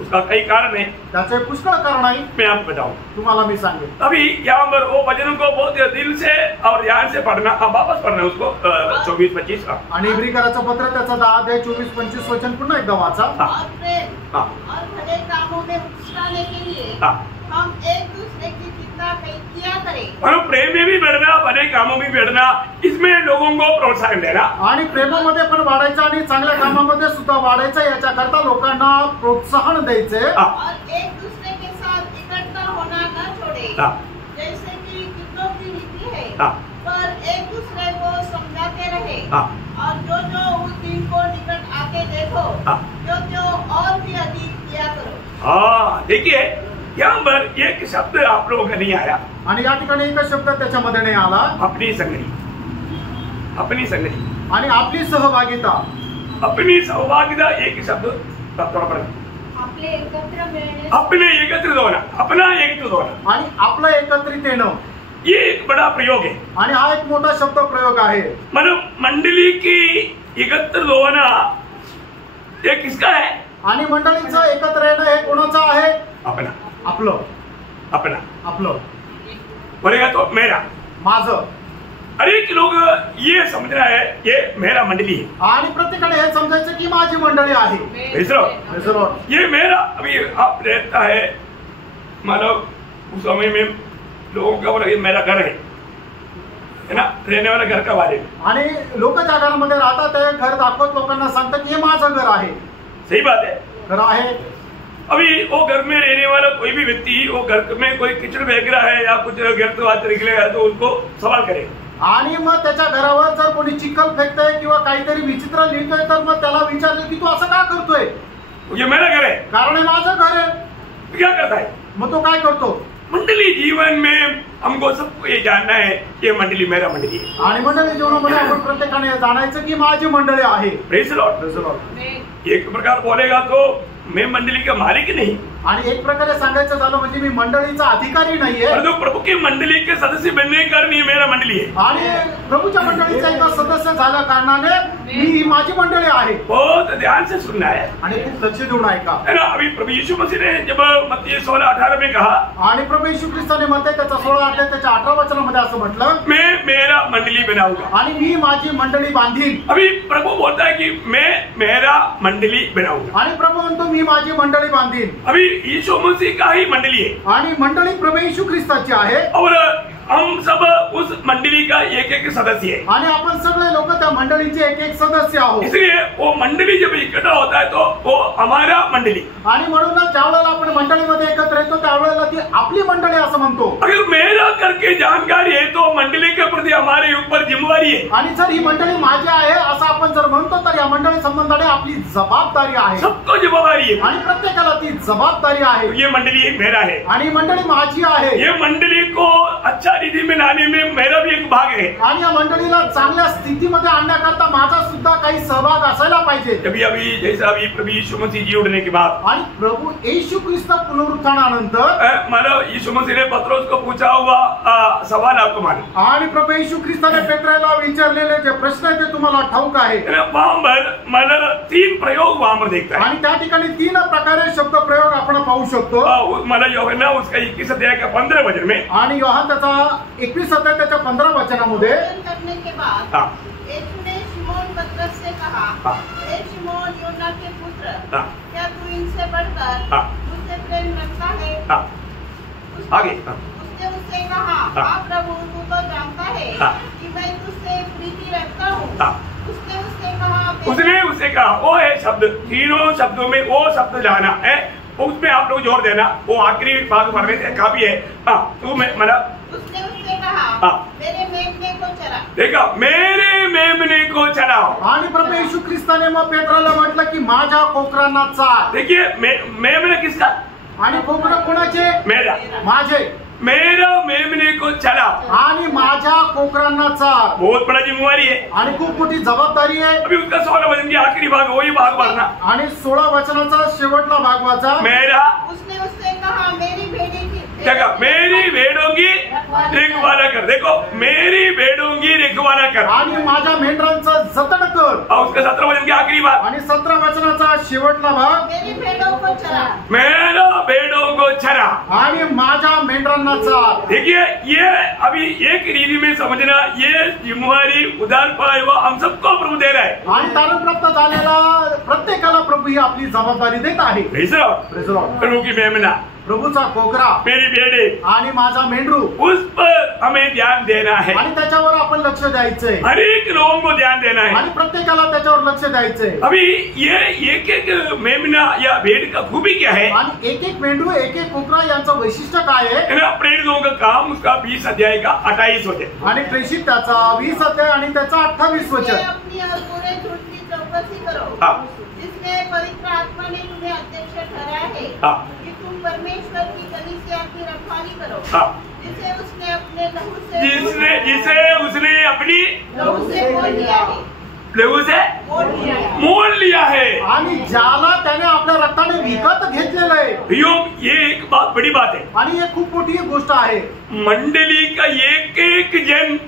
उसका कई कारण है, त्याचे पुष्कळ कारण आहे, मैं आपको बताऊं। तुम्हाला मी सांगेन। अभी यहाँ पर वो वचनों को बहुत दिल से और ध्यान से पढ़ना, अब वापस पढ़ना उसको 24-25 का। आणि इब्रिकराचं पत्र त्याचा 10 अध्याय 24-25 वचन पुन्हा एकदा वाचा। और प्रेम हाँ। और भले कामों में उकसाने के लिए हाँ। हम एक दूसरे की चिंता किया करें। और प्रेम में भी बढ़ना, भले कामों में भी बढ़ना, इसमें लोगों को प्रोत्साहन देना। आणि प्रेमामध्ये पण वाढायचं आणि चांगल्या कामामध्ये सुद्धा वाढायचं, याच्याकरता लोकांना प्रोत्साहन द्यायचे। हाँ। और एक दूसरे के साथ इकट्ठा होना न छोड़े। हाँ। हाँ देखिए यहाँ पर एक शब्द आप लोगों का नहीं आया, आणि या ठिकाणी एकच शब्द त्याच्यामध्ये नाही आला, अपनी संगति, अपनी संगति, आणि आपली सहभागिता. अपनी सहभागिता एक शब्द थोड़ा बड़ा, आपले एकत्र मिळणे, अपने एकत्रित होना, अपना एकत्रित होना, आणि आपलं एकत्रित येणं, ये एक बड़ा प्रयोग है. आणि हा एक मोठा शब्द प्रयोग आहे. मतलब मंडली की एकत्रित होना ये किसका है? आणि मंडळीचं एकत्र येणं हे कोणाचं आहे? अपना, आपलं, अपना. आपलं, बोलेगा तो मेरा. माझं. अनेक लोग ये समझना है ये मेरा मंडली है, आणि प्रत्येकाने हे समजायचं की माझी मंडळी आहे. ये मेरा. अभी आप रहता है मतलब उस समय में लोगों का बोला ये मेरा घर है ना, रहने वाला घर का वाले. आणि लोक ज्या घरामध्ये राहतात ते घर दाखवत लोकांना सांगतात की हे माझं घर आहे. सही बात है. घर आहे. अभी वो घर में रहने वाला कोई भी व्यक्ति वो घर में कोई कीचड़ फेंक रहा है या कुछ गिरत निकलेगा तो उसको सवाल करे. आणि मग त्याच्या घरावर जर कोणी चिखल फेकतोय किंवा काहीतरी विचित्र लिहितोय तर मग त्याला विचारलं की तू असं का करतोय? ये मेरा घर है. कारण हे माझं घर आहे. क्या करता है? मग तो काय करतो? मंडली जीवन में हमको सबको ये जानना है ये मंडली मेरा मंडली है. आणि मंडळी जीवनामध्ये आपण प्रत्येकाने जाणायचं की माझी मंडळी आहे. Praise the Lord. एक प्रकार बोलेगा तो मैं मंडली का मालिक नहीं, आणि एक प्रकारे सांगायचं झालं म्हणजे मी मंडळीचा अधिकारी नाहीये, परंतु प्रभु की मंडली के सदस्य बनने के कारण ये मेरा मंडली है. आणि प्रभूच्या मंडळीचा एक सदस्य झाल्या कारणाने ही माझी मंडळी आहे. बहुत ध्यान से सुनना है आणि खूप लक्ष देऊन ऐका. है ना. अभी प्रभु यीशु मसीह ने जब मत्ती 16:18 में कहा, आणि प्रभू येशू ख्रिस्ताने मध्ये त्याच्या 16 अध्याय त्याच्या 18 वचनामध्ये असं म्हटलं, मैं मेरा मंडली बनाऊंगा. आणि मी माझी मंडळी बांधीन. अभी प्रभु बोलता है कि मैं मेरा मंडली बनाऊंगा. आणि प्रभू म्हणतो मी माझी मंडळी बांधीन. अभी यीशु मसीह का ही मंडली है आणि मंडळी प्रभू येशू ख्रिस्ताची आहे. और हम सब उस मंडली का एक एक सदस्य है. आणि आपण सगळे लोक त्या मंडळीचे एक एक सदस्य आहोत. इसलिए वो मंडली जब इकट्ठा होता है तो वो हमारा मंडली. आणि म्हणूनच ज्या वेळेला आपण मंडळीमध्ये एकत्र येतो त्यावेळेला ती आपली मंडळी असं म्हणतो. अगर मेरा करके जानकारी है तो मंडली के प्रति हमारे ऊपर जिम्मेवारी है. आणि जर ही मंडळी माझी आहे असं आपण जर म्हणतो तर या मंडळी संबंधाने आपली जबाबदारी आहे. सबको जिम्मेवारी है. आणि प्रत्येकाला ती जबाबदारी आहे. ये मंडली मेरा है. आणि मंडळी माझी आहे. ये मंडली को अच्छा रीति में लाने में मेरा भी एक भाग है. आणि या मंडळीला चांगल्या स्थितीमध्ये आणण्याकरता माझा सुद्धा काही सहभाग असायला पाहिजे. अभी अभी जैसा अभी प्रभु यीशु मसीह जी उठने के बाद आणि प्रभू येशू ख्रिस्त पुनरुत्थानानंतर मतलब यीशु मसीह ने पत्रोस को पूछा हुआ सवाल आपको मालूम. आणि प्रभू येशू ख्रिस्ताने पेत्राला विचारलेले जे प्रश्न आहेत ते तुम्हाला ठाऊक आहे. वहां पर मतलब 3 प्रयोग वहां पर देखता है. आणि त्या ठिकाणी 3 प्रकारे शब्द प्रयोग आपण पाहू शकतो. मतलब यूहन्ना उसका 21 अध्याय का 15 वचन में आणि योहान त्याचा 21 अध्याय त्याच्या 15 वचनामध्ये करने के बाद यीशु ने शिमोन पतरस से कहा, हे शिमोन योना के पुत्र, क्या तू इनसे बढ़कर मुझसे प्रेम रखता है? आगे उसने उससे कहा, हाँ प्रभु, तू तो जानता है कि मैं तुझसे प्रीति रखता हूँ. उसने उससे कहा वो है शब्द, तीनों शब्दों में वो शब्द लाना है, उसमें आप लोग जोर देना. वो आखिरी भाग पढ़ने से काफी है. तू मतलब उसने उससे कहा, मेरे मेमने को चरा. देखा, मेरे मेमने को चराओ. आणि प्रभू येशू ख्रिस्ताने मग पेत्राला म्हटलं की माझ्या कोकरांना चार. देखिए मेमने किसका? आणि कोकरं कोणाचे? मेरा. माझे. मेरा मेमने को चराओ. आणि माझ्या कोकरांना चार. बहुत बड़ा जिम्मेवारी है आणि खूप मोठी जबाबदारी आहे. अभी उसका 16 वचन की आखिरी भाग वही भाग पढ़ना. आणि 16 वचनाचा शेवटला भाग वाचा. मेरा. उसने उससे कहा, मेरी भेड़ी की देखा, मेरी भेड़ों की रखवाला कर. देखो, मेरी भेड़ों की रखवाला कर. आणि माझ्या मेंढरांचं जतन कर. और उसका 17 वचन की आखिरी भाग. आणि 17 वचनाचा शेवटला भाग. मेरी भेड़ों को चरा. मेरा भेड़ों को चरा. आणि माझ्या मेंढरांना चार. देखिए, ये अभी एक रीति में समझना, ये जिम्मेवारी उदार पड़ा हुआ हम सबको प्रभु दे रहा है. आणि तारण प्राप्त झालेला प्रत्येकाला प्रभू ही आपली जबाबदारी देत आहे. प्रभु की मेमना, प्रभूचा कोकरा, मेरी भेड़े आणि माझा मेंढरू, उस पर हमें ध्यान देना है. आणि त्याच्यावर आपण लक्ष द्यायचंय. हर एक लोगों को ध्यान देना है. आणि प्रत्येकाला त्याच्यावर लक्ष द्यायचंय. अभी ये एक एक मेमना या भेड़ का खूबी क्या है? आणि एक एक मेंढरू, एक एक कोकरा यांचं वैशिष्ट्य काय आहे? प्रेरितों का काम उसका 20 अध्याय का 28 वचन. आणि प्रेषित त्याचा 20 अध्याय आणि त्याचा 28 वचन. अपनी और पूरे झूठ की चौकसी करो, जिसमें पवित्र आत्मा ने तुम्हें अध्यक्ष ठहराया है करो हाँ। जिसे उसने अपने लहू से जिसे उसने अपनी लहू से मोल लिया है लहू से मोल लिया है। आणि ज्याला त्याने आपल्या रक्ताने विकत घेतलेलं आहे। भैया ये एक बहुत बड़ी बात है। आणि एक खूप मोठी गोष्ट आहे। मंडली का एक एक जन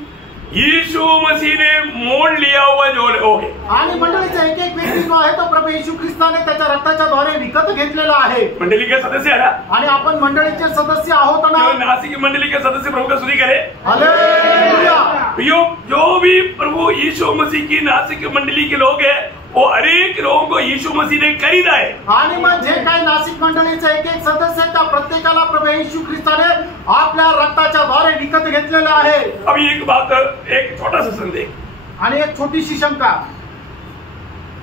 यीशु मसीह ने मोल लिया हुआ जो लोग है। आणि मंडळीचा एक एक व्यक्ती जो आहे तो प्रभू येशू ख्रिस्ताने त्याच्या रक्ताच्या द्वारे विकत घेतलेला आहे। मंडली के सदस्य है ना, आणि आपण मंडळीचे सदस्य आहोत ना। जो नासिक मंडली के सदस्य प्रभु का स्तुति करे। हालेलुया। भैया जो भी प्रभु यीशु मसीह की नासिक मंडली के लोग हैं वो अनेक लोगों को यीशु मसीह ने खरीदा है। आणि मग जे काही नाशिक मंडळीचे एक एक सदस्य त्या प्रत्येकाला प्रभू येशू ख्रिस्ताने आपल्या रक्ताच्या द्वारे विकत घेतलेलं आहे। अभी एक बात, एक छोटा सा संदेह आणि एक छोटीशी शंका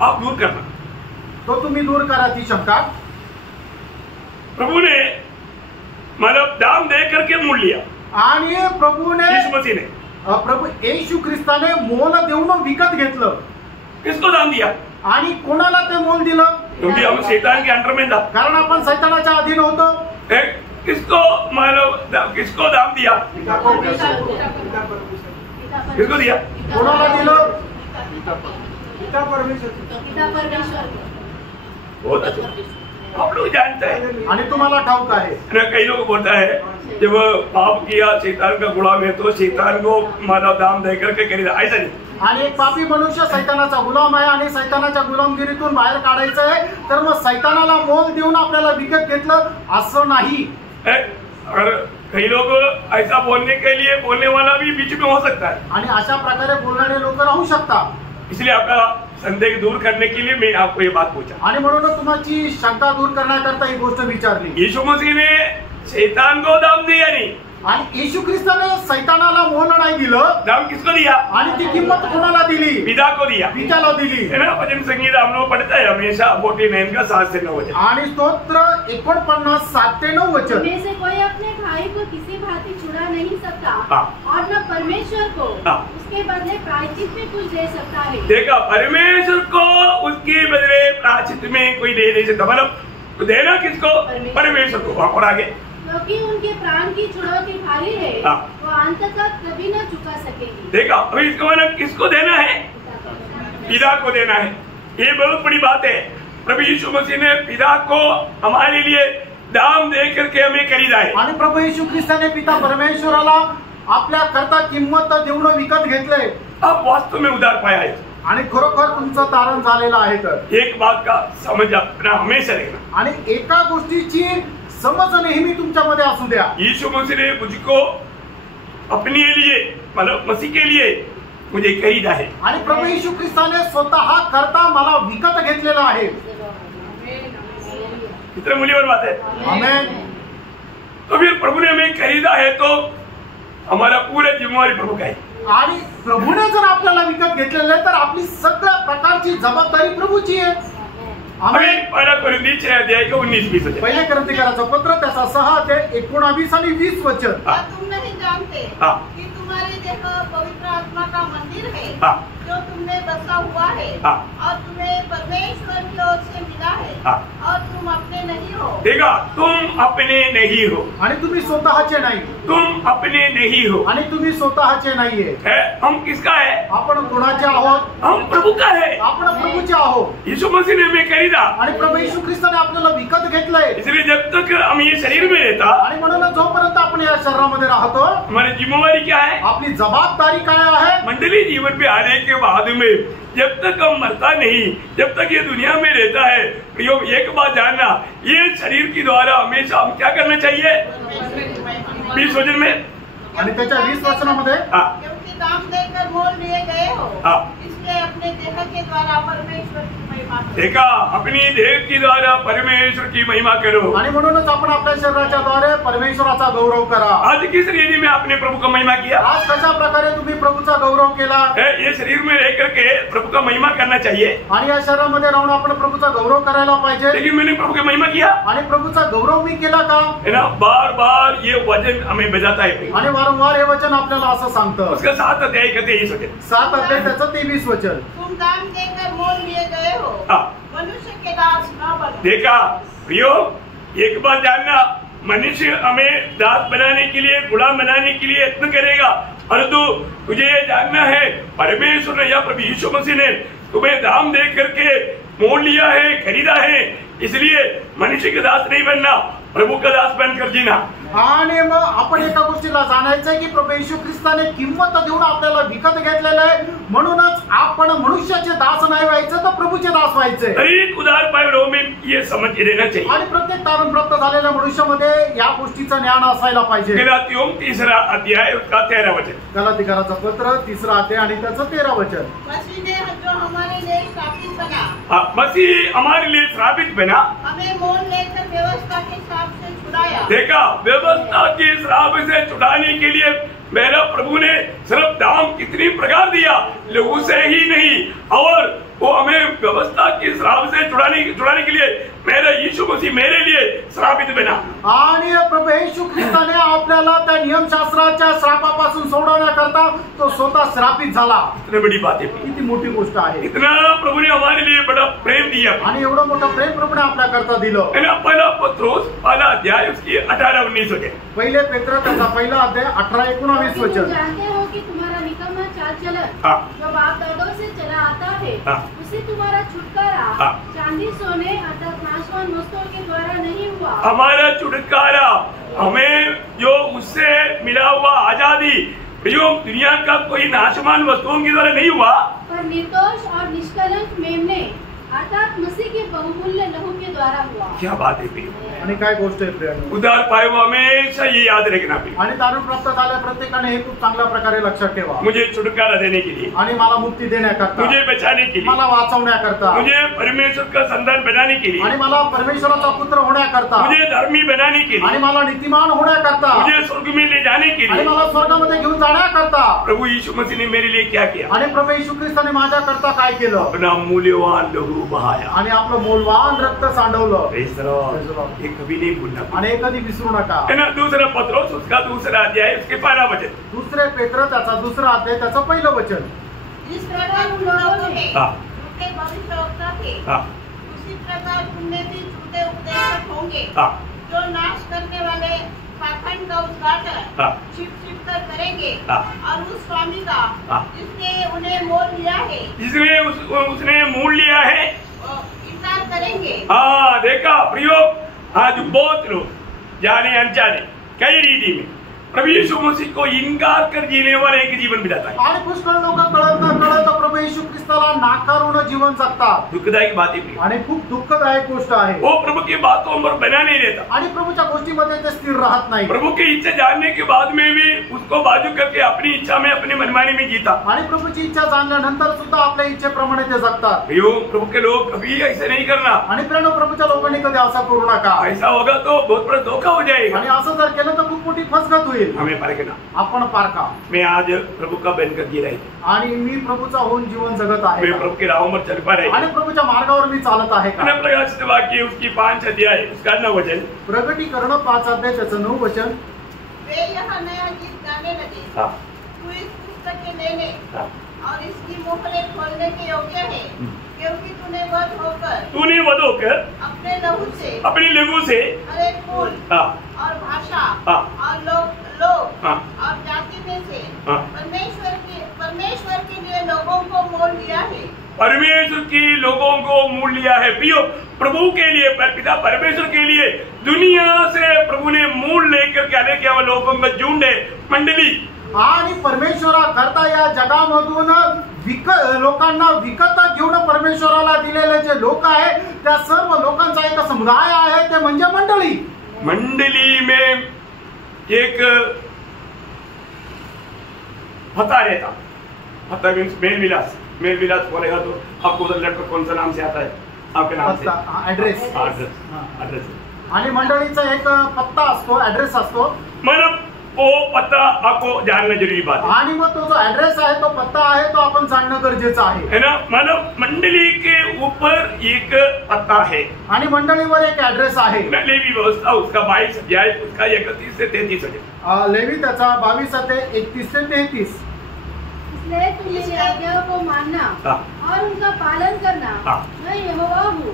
आप दूर करना। तो तुम्ही दूर करा ती शंका। प्रभु ने मतलब दाम दे करके मोल लिया आणि प्रभूने यीशु मसीह ने। प्रभू येशू ख्रिस्ताने मोल देऊन विकत घेतलं। किसको दाम दिया? आणि कोणाला ते मोल दिलं? क्योंकि हम शैतान के अंडर में था। कारण आपण सैतानाच्या अधीन होतो। किसको मतलब किसको दाम दिया? किसको दिया? कोणाला दिलं? पिता परमेश्वर बहुत अच्छा, आप लोग जानते हैं। आणि तुम्हाला ठाऊक आहे ना कई लोग बोलता है जब पाप किया शैतान का गुलाम है तो शैतान को मतलब दाम दे करके खरीदा, ऐसा नहीं। आणि एक पापी मनुष्य सैतानाचा गुलाम आहे आणि सैतानाच्या गुलामगिरीतून बाहेर काढायचं आहे तर मग सैतानाला मोल देऊन आपल्याला विकत घेतलं असं नाही। अगर कई लोग ऐसा बोलने के लिए बोलने वाला भी बीच में हो सकता है। आणि अशा प्रकारे बोलणारे लोक राहू शकतात। इसलिए आपका संदेह दूर करने के लिए मैं आपको ये बात पूछा। आणि म्हणून तुमची शंका दूर करण्याकरता ही गोष्ट विचारली। यीशु मसीह ने शैतान को दाम दिया नहीं। आणि येशू ख्रिस्ताने सैतानाला मोल नाही दिलं। दाम किसको दिया? आणि ती किंमत कोणाला दिली? पिता को दिया। पित्याला दिली। है ना, भजन संगीत हम लोग पढ़ते हैं हमेशा 49 का 7 से 9 वचन। आणि स्तोत्र 49 7 ते 9 वचन। में से कोई अपने भाई को किसी भांति छुड़ा नहीं सकता हाँ। और न परमेश्वर को हाँ। उसके बदले प्रायश्चित में कुछ दे सकता है। देखा, परमेश्वर को उसके बदले प्रायश्चित में कोई दे नहीं सकता। मतलब देना किसको? परमेश्वर को। और आगे क्योंकि उनके प्राण की छुड़ौती भारी है हाँ। वो अंत तक कभी न चुका सकेगी। देखा, अभी इसका मतलब किसको देना है? पिता को देना है। ये बहुत बड़ी बात है। प्रभु यीशु मसीह ने पिता को हमारे लिए दाम दे करके हमें खरीदा है। आणि प्रभू येशू ख्रिस्ताने पिता परमेश्वराला आपल्या करता किंमत देऊन विकत घेतले। अब वास्तव में उधार पाया है आणि खरोखर तुमचं तारण झालेलं आहे। तर एक बात का समझ अपना हमेशा रखना। आणि एका गोष्टीची समज नेहमी तुमच्यामध्ये असू द्या। यीशु मसीह ने मुझको अपने लिए मतलब मसीह के लिए मुझे खरीदा है। आणि प्रभू येशू ख्रिस्ताने स्वतः करता मला विकत घेतलेलं आहे। कितने मूल्यवान बात है। आमेन। तो फिर प्रभु ने हमें खरीदा है तो हमारा पूरा जिम्मेवारी प्रभु का है। आणि प्रभूने जर आपल्याला विकत घेतलेलं आहे तर आपली सगळ्या प्रकारची जबाबदारी प्रभूची आहे। अभी आमेन। पहला कोरिन्थी 6 अध्याय का 19-20 वचन। पहिले कोरिन्थीकरांचं पत्र त्याचा 6 अध्याय 19 आणि 20 वचन। हाँ। तुम नहीं जानते हाँ। कि तुम्हारे देह पवित्र आत्मा का मंदिर है हाँ। जो तुमने बसा हुआ है हाँ। और तुम्हें परमेश्वर की ओर से मिला है हाँ। और तुम अपने नहीं हो। देखा, तुम अपने नहीं हो। आणि तुम्ही स्वतःचे नाही। तुम अपने नहीं हो। आणि तुम्ही स्वतःचे नाहीये। है, हम किसका है? आपण कोणाचे आहोत? हम प्रभु का है। आपण प्रभूचे आहोत। यीशु मसीह ने हमें खरीदा। आणि प्रभू येशू ख्रिस्ताने आपल्याला विकत घेतलंय। इसलिए जब तक हम ये शरीर में रहता आणि म्हणून जोपर्यंत आपण या शरीरामध्ये राहतो हमारी जिम्मेवारी क्या है? आपली जबाबदारी काय आहे? मंडली जीवन पे आने के बाद में जब तक हम मरता नहीं, जब तक ये दुनिया में रहता है, प्रियो एक बात जानना, ये शरीर के द्वारा हमेशा हम क्या करना चाहिए? 20 वचन में आणि त्याच्या 20 वचनामध्ये क्योंकि दाम देकर मोल लिए गए हो हाँ। इसलिए अपने देह के द्वारा परमेश्वर की महिमा करो। देखा, अपनी देह के द्वारा परमेश्वर की महिमा करो। आणि म्हणूनच आपण आपल्या शरीराच्या द्वारे परमेश्वराचा गौरव करा। आज किस रीति में आपने प्रभु का महिमा किया? आज कशा प्रकारे तुम्ही प्रभूचा गौरव केला? ये शरीर में रह करके प्रभु का महिमा करना चाहिए। आणि या शरीरामध्ये राहून आपण प्रभूचा गौरव करायला पाहिजे। लेकिन मैंने प्रभु की महिमा किया आणि प्रभूचा गौरव मी केला का? है ना, बार बार ये वचन हमें बजाता है। आणि वारंवार हे वचन आपल्याला असं सांगतं। उसका 7 अध्याय का 23 वचन। 7 अध्याय त्याचं 23 वचन। तुम दाम देकर मोल लिए गए हो हाँ। मनुष्य के दास न बनो। देखा प्रियो, एक बात जानना, मनुष्य हमें दास बनाने के लिए, गुलाम बनाने के लिए यत्न करेगा, परंतु तुझे ये जानना है परमेश्वर ने या प्रभु यीशु मसीह ने तुम्हें दाम दे करके मोल लिया है, खरीदा है, इसलिए मनुष्य के दास नहीं बनना, प्रभु का दास बनकर जीना। आणि मग आपण एका गोष्टीला जाणायचं आहे की प्रभू येशू ख्रिस्ताने किंमत देऊन आपल्याला विकत घेतलेलं आहे, म्हणूनच आपण मनुष्याचे दास नाही व्हायचं तर प्रभूचे दास व्हायचे। एक उदार पायरों में ये समझ लेना चाहिए आणि प्रत्येक तारण प्राप्त झालेल्या मनुष्यामध्ये या गोष्टीचं ज्ञान असायला पाहिजे। गलातियों 3 अध्याय उसका 13 वचन, गलातिकराचं पत्र 3 अध्याय आणि त्याचं 13 वचन। मसीह ने जो हमारे लिए श्रापित बना, मसीह हमारे लिए श्रापित बना, हमें मोल लेकर व्यवस्था के श्राप से छुड़ाया। देखा, व्यवस्था के श्राप से छुड़ाने के लिए मेरा प्रभु ने सिर्फ दाम कितनी प्रकार दिया, लोगों से ही नहीं, और वो हमें व्यवस्था के श्राप से छुड़ाने के लिए मेरा यीशु मसीह मेरे लिए श्रापित बना। आणि प्रभू येशू ख्रिस्ताने आपल्याला त्या नियमशास्त्राच्या श्रापापासून सोडवण्याकरता तो स्वतः श्रापित झाला। इतनी बड़ी बात है, किती मोठी गोष्ट आहे। इतना प्रभु ने हमारे लिए बड़ा प्रेम दिया, आणि एवढं मोठं प्रेम प्रभूने आपल्याकरता दिलं। पहला पत्रोस 1 अध्याय उसकी 18-19 वचन, पहिले पेत्र त्याचा पहिला अध्याय 18-19 तुम वचन। जानते हो कि तुम्हारा निकम्मा चाल चलन हाँ। जो बाप दादों से चला आता है, हाँ। उसी तुम्हारा छुटकारा हाँ। चांदी सोने अर्थात नाशवान वस्तुओं के द्वारा नहीं हुआ। हमारा छुटकारा हमें जो उससे मिला हुआ आजादी जो दुनिया का कोई नाशवान वस्तुओं के द्वारा नहीं हुआ, पर निर्दोष और निष्कलंक मेमने अर्थात मसीह के बहुमूल्य लहू के द्वारा हुआ। क्या बात है प्रिय, आणि काय गोष्ट आहे प्रिय। उदार पाए वो हमेशा ये याद रखना प्रिय, आणि दारू प्राप्त झाल्या प्रत्येकाने हे खूप चांगल्या प्रकारे लक्षात ठेवा। मुझे छुटकारा देने के लिए, आणि मला मुक्ती देण्याकरता, मुझे बचाने के लिए, मला वाचवण्याकरता, मुझे परमेश्वर का संतान बनाने के लिए, आणि मला परमेश्वराचा पुत्र होण्याकरता, मुझे धर्मी बनाने के आणि लिए, मला नीतिमान होण्याकरता, मुझे स्वर्ग में ले जाने के आणि लिए मला स्वर्गामध्ये घेऊन जाण्याकरता प्रभु यीशु मसीह ने मेरे लिए क्या किया? आणि प्रभू येशू ख्रिस्ताने माझ्याकरता काय केलं? अपना मूल्यवान लहू बहाया, आणि आपलं मोलवान रक्त सांडवलं। Praise the Lord. ये कभी नहीं भूलना आणि हे कधी विसरू नका। है ना। दूसरा पत्रोस उसका 2 अध्याय उसके 12 वचन, दुसरे पेत्र त्याचा 2 अध्याय त्याचं पहिलं वचन। जिस प्रकार उन लोगों में हाँ। झूठे भविष्यवक्ता थे, हाँ उसी प्रकार तुमने भी झूठे उपदेशक होंगे, हाँ जो नाश करने वाले पाखंड का उद्घाटन हाँ छिप कर करेंगे, हाँ। और उस स्वामी का हाँ। जिसने उन्हें मोल लिया है जिसने उसने मूल लिया है, इनकार करेंगे। हाँ देखा प्रियो, आज बहुत लोग जाने अनजाने कई रीति में प्रभु यीशु मसीह को इनकार कर जीने वाले एक जीवन बिताता है। आणि पुष्कळ लोक कळत न कळत प्रभू येशू ख्रिस्ताला नाकारून जीवन जगतात। दुखदायक बात है प्रिय, आणि खूप दुःखदायक गोष्ट आहे। वो प्रभु की बातों पर बना नहीं रहता, आणि प्रभूच्या गोष्टीमध्ये ते स्थिर राहत नाही। प्रभु की इच्छा जानने के बाद में भी उसको बाजू करके अपनी इच्छा में अपनी मनमानी में जीता। आणि प्रभूची इच्छा जाणल्यानंतर सुद्धा आपल्या इच्छेप्रमाणे ते जगतात। प्रियो, प्रभु के लोग कभी ऐसे नहीं करना, आणि प्रिय प्रभूच्या लोकांनी कधी असं करू नका। ऐसा होगा तो बहुत बड़ा धोखा हो जाएगा। आणि असं जर केलं तर खूप मोठी फसगत होईल। हमें परखना, आपण पारखा। मैं आज प्रभु का बनकर जी रही थी, आणि मी प्रभूचा होऊन जीवन जगत आहे। मैं प्रभु के राहों पर चल पा रही आणि प्रभूच्या मार्गावर मी चालत आहे का? प्रकाशित वाक्य उसकी 5 अध्याय उसका 9 वचन, प्रगटीकरण 5 अध्याय त्याचं 9 वचन। वे यहाँ नया गीत गाने लगे, हाँ तू इस पुस्तक के लेने हाँ और इसकी मोहरें खोलने के योग्य है, क्योंकि तूने वध होकर अपने लहू से अपनी लहू से हर एक कुल हाँ और भाषा हाँ और लोग हाँ और जाति में से हाँ परमेश्वर के लिए लोगों को मोल लिया है। परमेश्वर की लोगों को मोल लिया है। प्रियो, प्रभु के लिए, पिता परमेश्वर के लिए दुनिया से प्रभु ने मोल लेकर क्या किया? वो लोगों का झुंड है, मंडली। आणि परमेश्वराकरता या जगामधून लोकांना विकत घेऊन परमेश्वराला दिलेले जे लोक आहे त्या सर्व लोकांचा एक समुदाय आहे, ते म्हणजे मंडळी। मंडली में एक फता रहता, फता मीन्स मेल विलास बोलेगा तो आपको उधर लड़का कौन सा नाम से आता है? आपके नाम से एड्रेस। एड्रेस आणि मंडळीचा एक पत्ता असतो, एड्रेस असतो। मतलब वो पत्ता आपको जानना जरूरी बात है। आणि मग तो जो एड्रेस आहे, तो पत्ता आहे, तो आपण जाणणं गरजेचं आहे, है ना। मतलब मंडली के ऊपर एक पत्ता है आणि मंडळीवर एक एड्रेस आहे। लेवी व्यवस्था उसका 22 अध्याय उसका 31 से 33 वचन। लेवी त्याचा 22 अध्याय 31 से 33। इसलिए तुम मेरी आज्ञाओं को मानना और उनका पालन करना। मैं यहोवा हूँ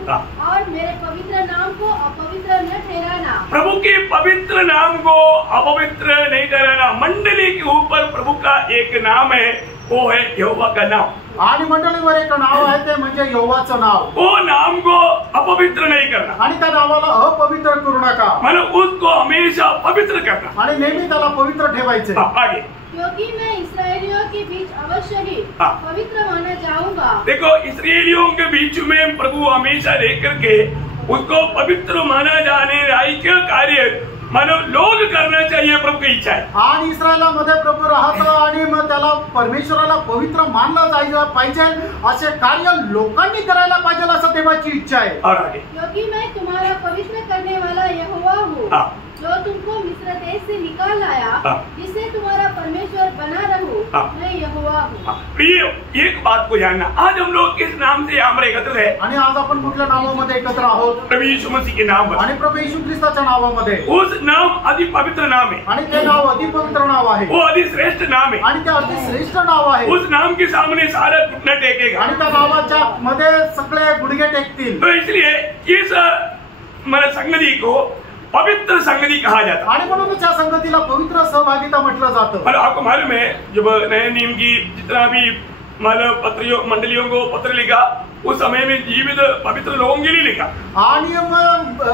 और मेरे पवित्र नाम को अपवित्र न ठहराना। प्रभु के पवित्र नाम को अपवित्र नहीं ठहराना। मंडली के ऊपर प्रभु का एक नाम है, वो है यहोवा का नाम। आणि मंडळीवर एक नाव आहे ते म्हणजे यहोवाचं नाव। वो नाम को अपवित्र नहीं करना आणि त्या नावाला अपवित्र करू नका, मतलब उसको हमेशा पवित्र करना आणि नेहमी त्याला पवित्र ठेवायचे। आगे क्योंकि मैं इसराइलियों के बीच अवश्य ही पवित्र माना जाऊंगा। देखो, इसराइलियों के बीच में प्रभु हमेशा रह करके उसको पवित्र माना जाने लायक कार्य मानव लोग करना चाहिए, प्रभु की इच्छा है। आणि इस्रायलामध्ये प्रभू राहतो आणि मग त्याला परमेश्वराला पवित्र मानलं जायला पाहिजे, असे कार्य लोकांनी करायला पाहिजे असं देवाची इच्छा आहे। और आगे, क्योंकि मैं तुम्हारा पवित्र करने वाला यहोवा हूँ, जो तुमको मिस्र देश से निकाल लाया, जिससे तुम्हारा परमेश्वर बना रहूं, मैं यहोवा हूँ। प्रिय, एक बात को जानना, आज हम लोग किस नाम से यहाँ पर एकत्र है? आणि आज आपण कुठल्या नावामध्ये एकत्र आहोत? प्रभु यीशु मसीह के नाम पर। आणि प्रभू येशू ख्रिस्ताच्या नावामध्ये। उस नाम अति पवित्र नाम है, आणि ते नाव अति पवित्र नाव आहे, वो अति श्रेष्ठ नाम है। आणि ते अति श्रेष्ठ नाव आहे। उस नाम के सामने सारा घुटना टेकेगा, आणि त्या नावाच्या मध्ये सगळे गुडघे टेकतील। तो इसलिए इस संगति को पवित्र संगति कहा जाता है। आणि म्हणूनच या संगतीला पवित्र सहभागिता म्हटलं जातं। और आपको मालूम है, जब नए नियम की जितना भी मतलब पत्रियों मंडलियों को पत्र लिखा, उस समय में जीवित पवित्र लोगों के लिए लिखा। आणि मग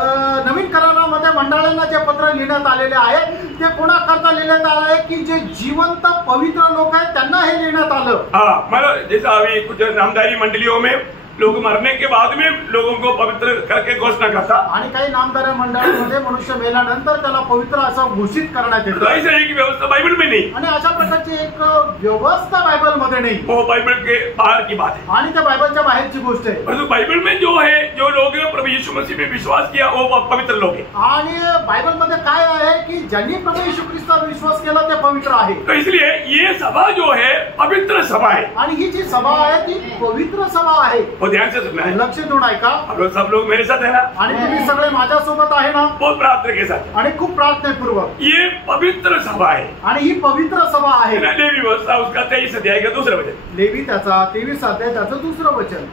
नवीन करारामध्ये मंडळांना जे पत्र लिहिण्यात आलेले आहे ते कोणाकरता लिहिण्यात आलं आहे की जे जिवंत पवित्र लोक आहेत त्यांना हे लिहिण्यात आलं। हाँ, मतलब जैसा अभी कुछ नामधारी मंडलियों में लोग मरने के बाद में लोगों को पवित्र करके घोषणा करता, आणि काही नामदार मंडळांमध्ये मनुष्य मेल्यानंतर त्याला पवित्र असं घोषित करण्यात तो येतं। ऐसा एक व्यवस्था बाइबल में नहीं, आणि अशा प्रकारची एक व्यवस्था बायबल मध्ये नाही, वो बाइबल के बाहर की बात है। आणि त्या बायबलच्या बाहेरची गोष्ट आहे। परंतु बाइबल में जो है, जो लोग प्रभु यीशु मसीह में विश्वास किया, वो पवित्र लोग हैं। आणि बायबल मध्ये काय आहे की ज्यांनी प्रभू येशू ख्रिस्तावर विश्वास केला ते पवित्र आहे। तो इसलिए ये सभा जो है पवित्र सभा है। आणि ही जी सभा आहे ती पवित्र सभा आहे। वो ध्यान से सुनना है। लक्ष देऊन ऐका। आप लोग सब लोग मेरे साथ है ना? आणि तुम्ही सगळे माझ्यासोबत आहे ना? बहुत प्रार्थना के साथ। आणि खूप प्रार्थनापूर्वक। ये पवित्र सभा है, आणि ही पवित्र सभा आहे। लेवी व्यवस्था उसका 23 अध्याय का दूसरा वचन, लेवी त्याचा 23 अध्याय त्याचं दुसरं वचन।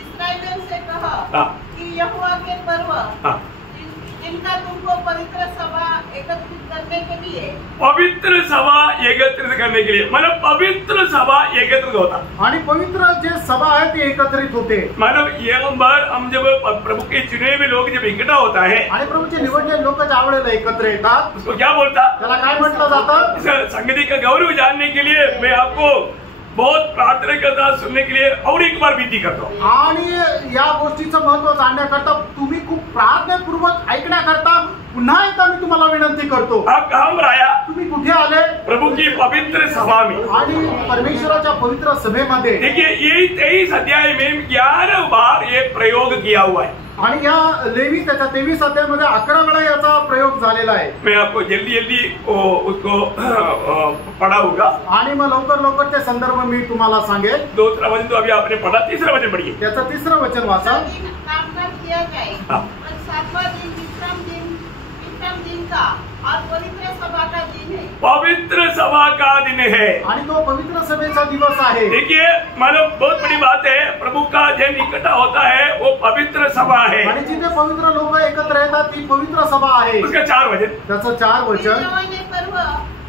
इस्राएलियों से कहा हाँ। कि यहोवा के पर्व हाँ। जिनका तुमको पवित्र सभा एकत्रित करने के लिए, पवित्र सभा एकत्रित करने के लिए, मतलब पवित्र सभा एकत्रित होता। आणि पवित्र जे सभा आहे ते एकत्रित होते। मतलब एक बार हम जब प्रभु के चुने हुए लोग जब इकट्ठा होता है, आणि प्रभूचे निवडलेले लोक ज्या वेळेला एकत्र येतात उसको क्या बोलता? त्याला काय म्हटलं जातं? इस संगति का गौरव जानने के लिए मैं आपको बहुत प्रार्थना करता, सुनने के लिए और एक बार विनती करता हूँ। आणि या गोष्टीचं महत्व जाणण्याकरता तुम्ही खूप प्रार्थनापूर्वक ऐकण्याकरता पुन्हा एकदा मी तुम्हाला विनंती करतो। आप कहाँ पर आया? तुम्ही कुठे आले? प्रभु की पवित्र सभा में। आणि परमेश्वराच्या पवित्र सभेमध्ये। देखिए, यही 23 अध्याय में 11 बार ये प्रयोग किया हुआ है। आणि या लेवी त्याच्या 23 अध्यायामध्ये 11 वेळा याचा प्रयोग झालेला आहे। मैं आपको जल्दी जल्दी उसको पढ़ा होगा, आणि मग लवकर लवकर ते संदर्भ मी तुम्हाला सांगेल। दूसरा वचन तो अभी आपने पढ़ा, तीसरा वचन पढ़िए। त्याचं तिसरं वचन वाचा। कामकाज किया जाए, हाँ। और 7वां दिन विश्राम दिन का और पवित्र सभा का दिन है। पवित्र सभा का दिन है, आणि तो पवित्र सभेचा दिवस आहे। देखिए, मतलब बहुत बड़ी बात है, प्रभु का जन इकट्ठा होता है वो पवित्र सभा है। आणि जिथे पवित्र लोक एकत्र येतात ती पवित्र सभा आहे। उसका 4 वचन, त्याचं 4 वचन। यहोवा ने पर्व